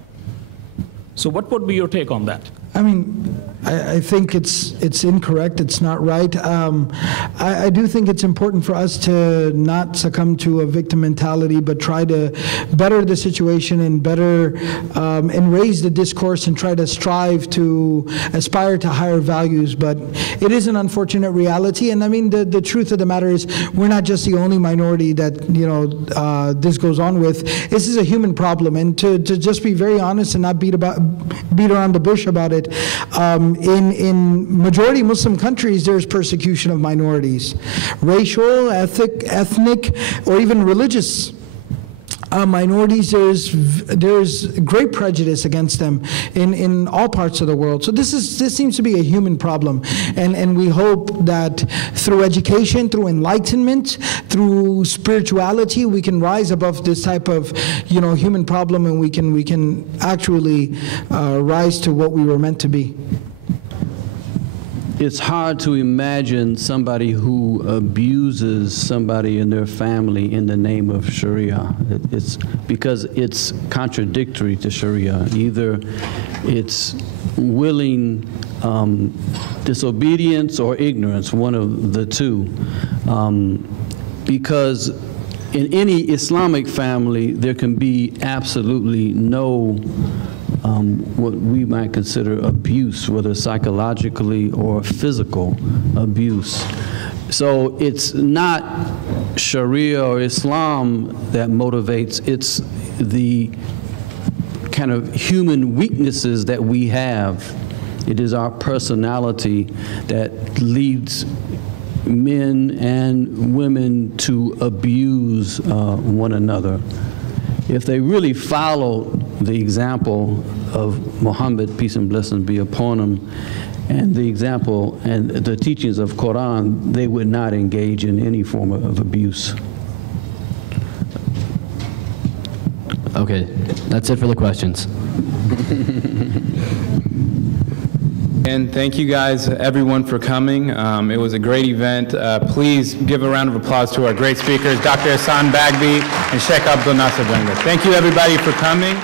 So what would be your take on that? I mean, I think it's incorrect. It's not right. I do think it's important for us to not succumb to a victim mentality, but try to better the situation and better and raise the discourse and try to strive to aspire to higher values. But it is an unfortunate reality. And I mean, the truth of the matter is, we're not just the only minority that this goes on with. This is a human problem, and to just be very honest and not beat around the bush about it. In majority Muslim countries, there's persecution of minorities, racial, ethnic, or even religious minorities. There's great prejudice against them in all parts of the world. So this seems to be a human problem, and we hope that through education, through enlightenment, through spirituality, we can rise above this type of human problem, and we can actually rise to what we were meant to be. It's hard to imagine somebody who abuses somebody in their family in the name of Sharia. It's because it's contradictory to Sharia. Either it's willing disobedience or ignorance, one of the two. Because in any Islamic family, there can be absolutely no what we might consider abuse, whether psychologically or physical abuse. So it's not Sharia or Islam that motivates, it's the kind of human weaknesses that we have. It is our personality that leads men and women to abuse one another. If they really followed the example of Muhammad, peace and blessings be upon him, and the example and the teachings of Quran, they would not engage in any form of abuse. Okay, that's it for the questions. And thank you guys, everyone, for coming. It was a great event. Please give a round of applause to our great speakers, Dr. Ihsan Bagby and Shaykh Abdul Nasir Jangda. Thank you, everybody, for coming.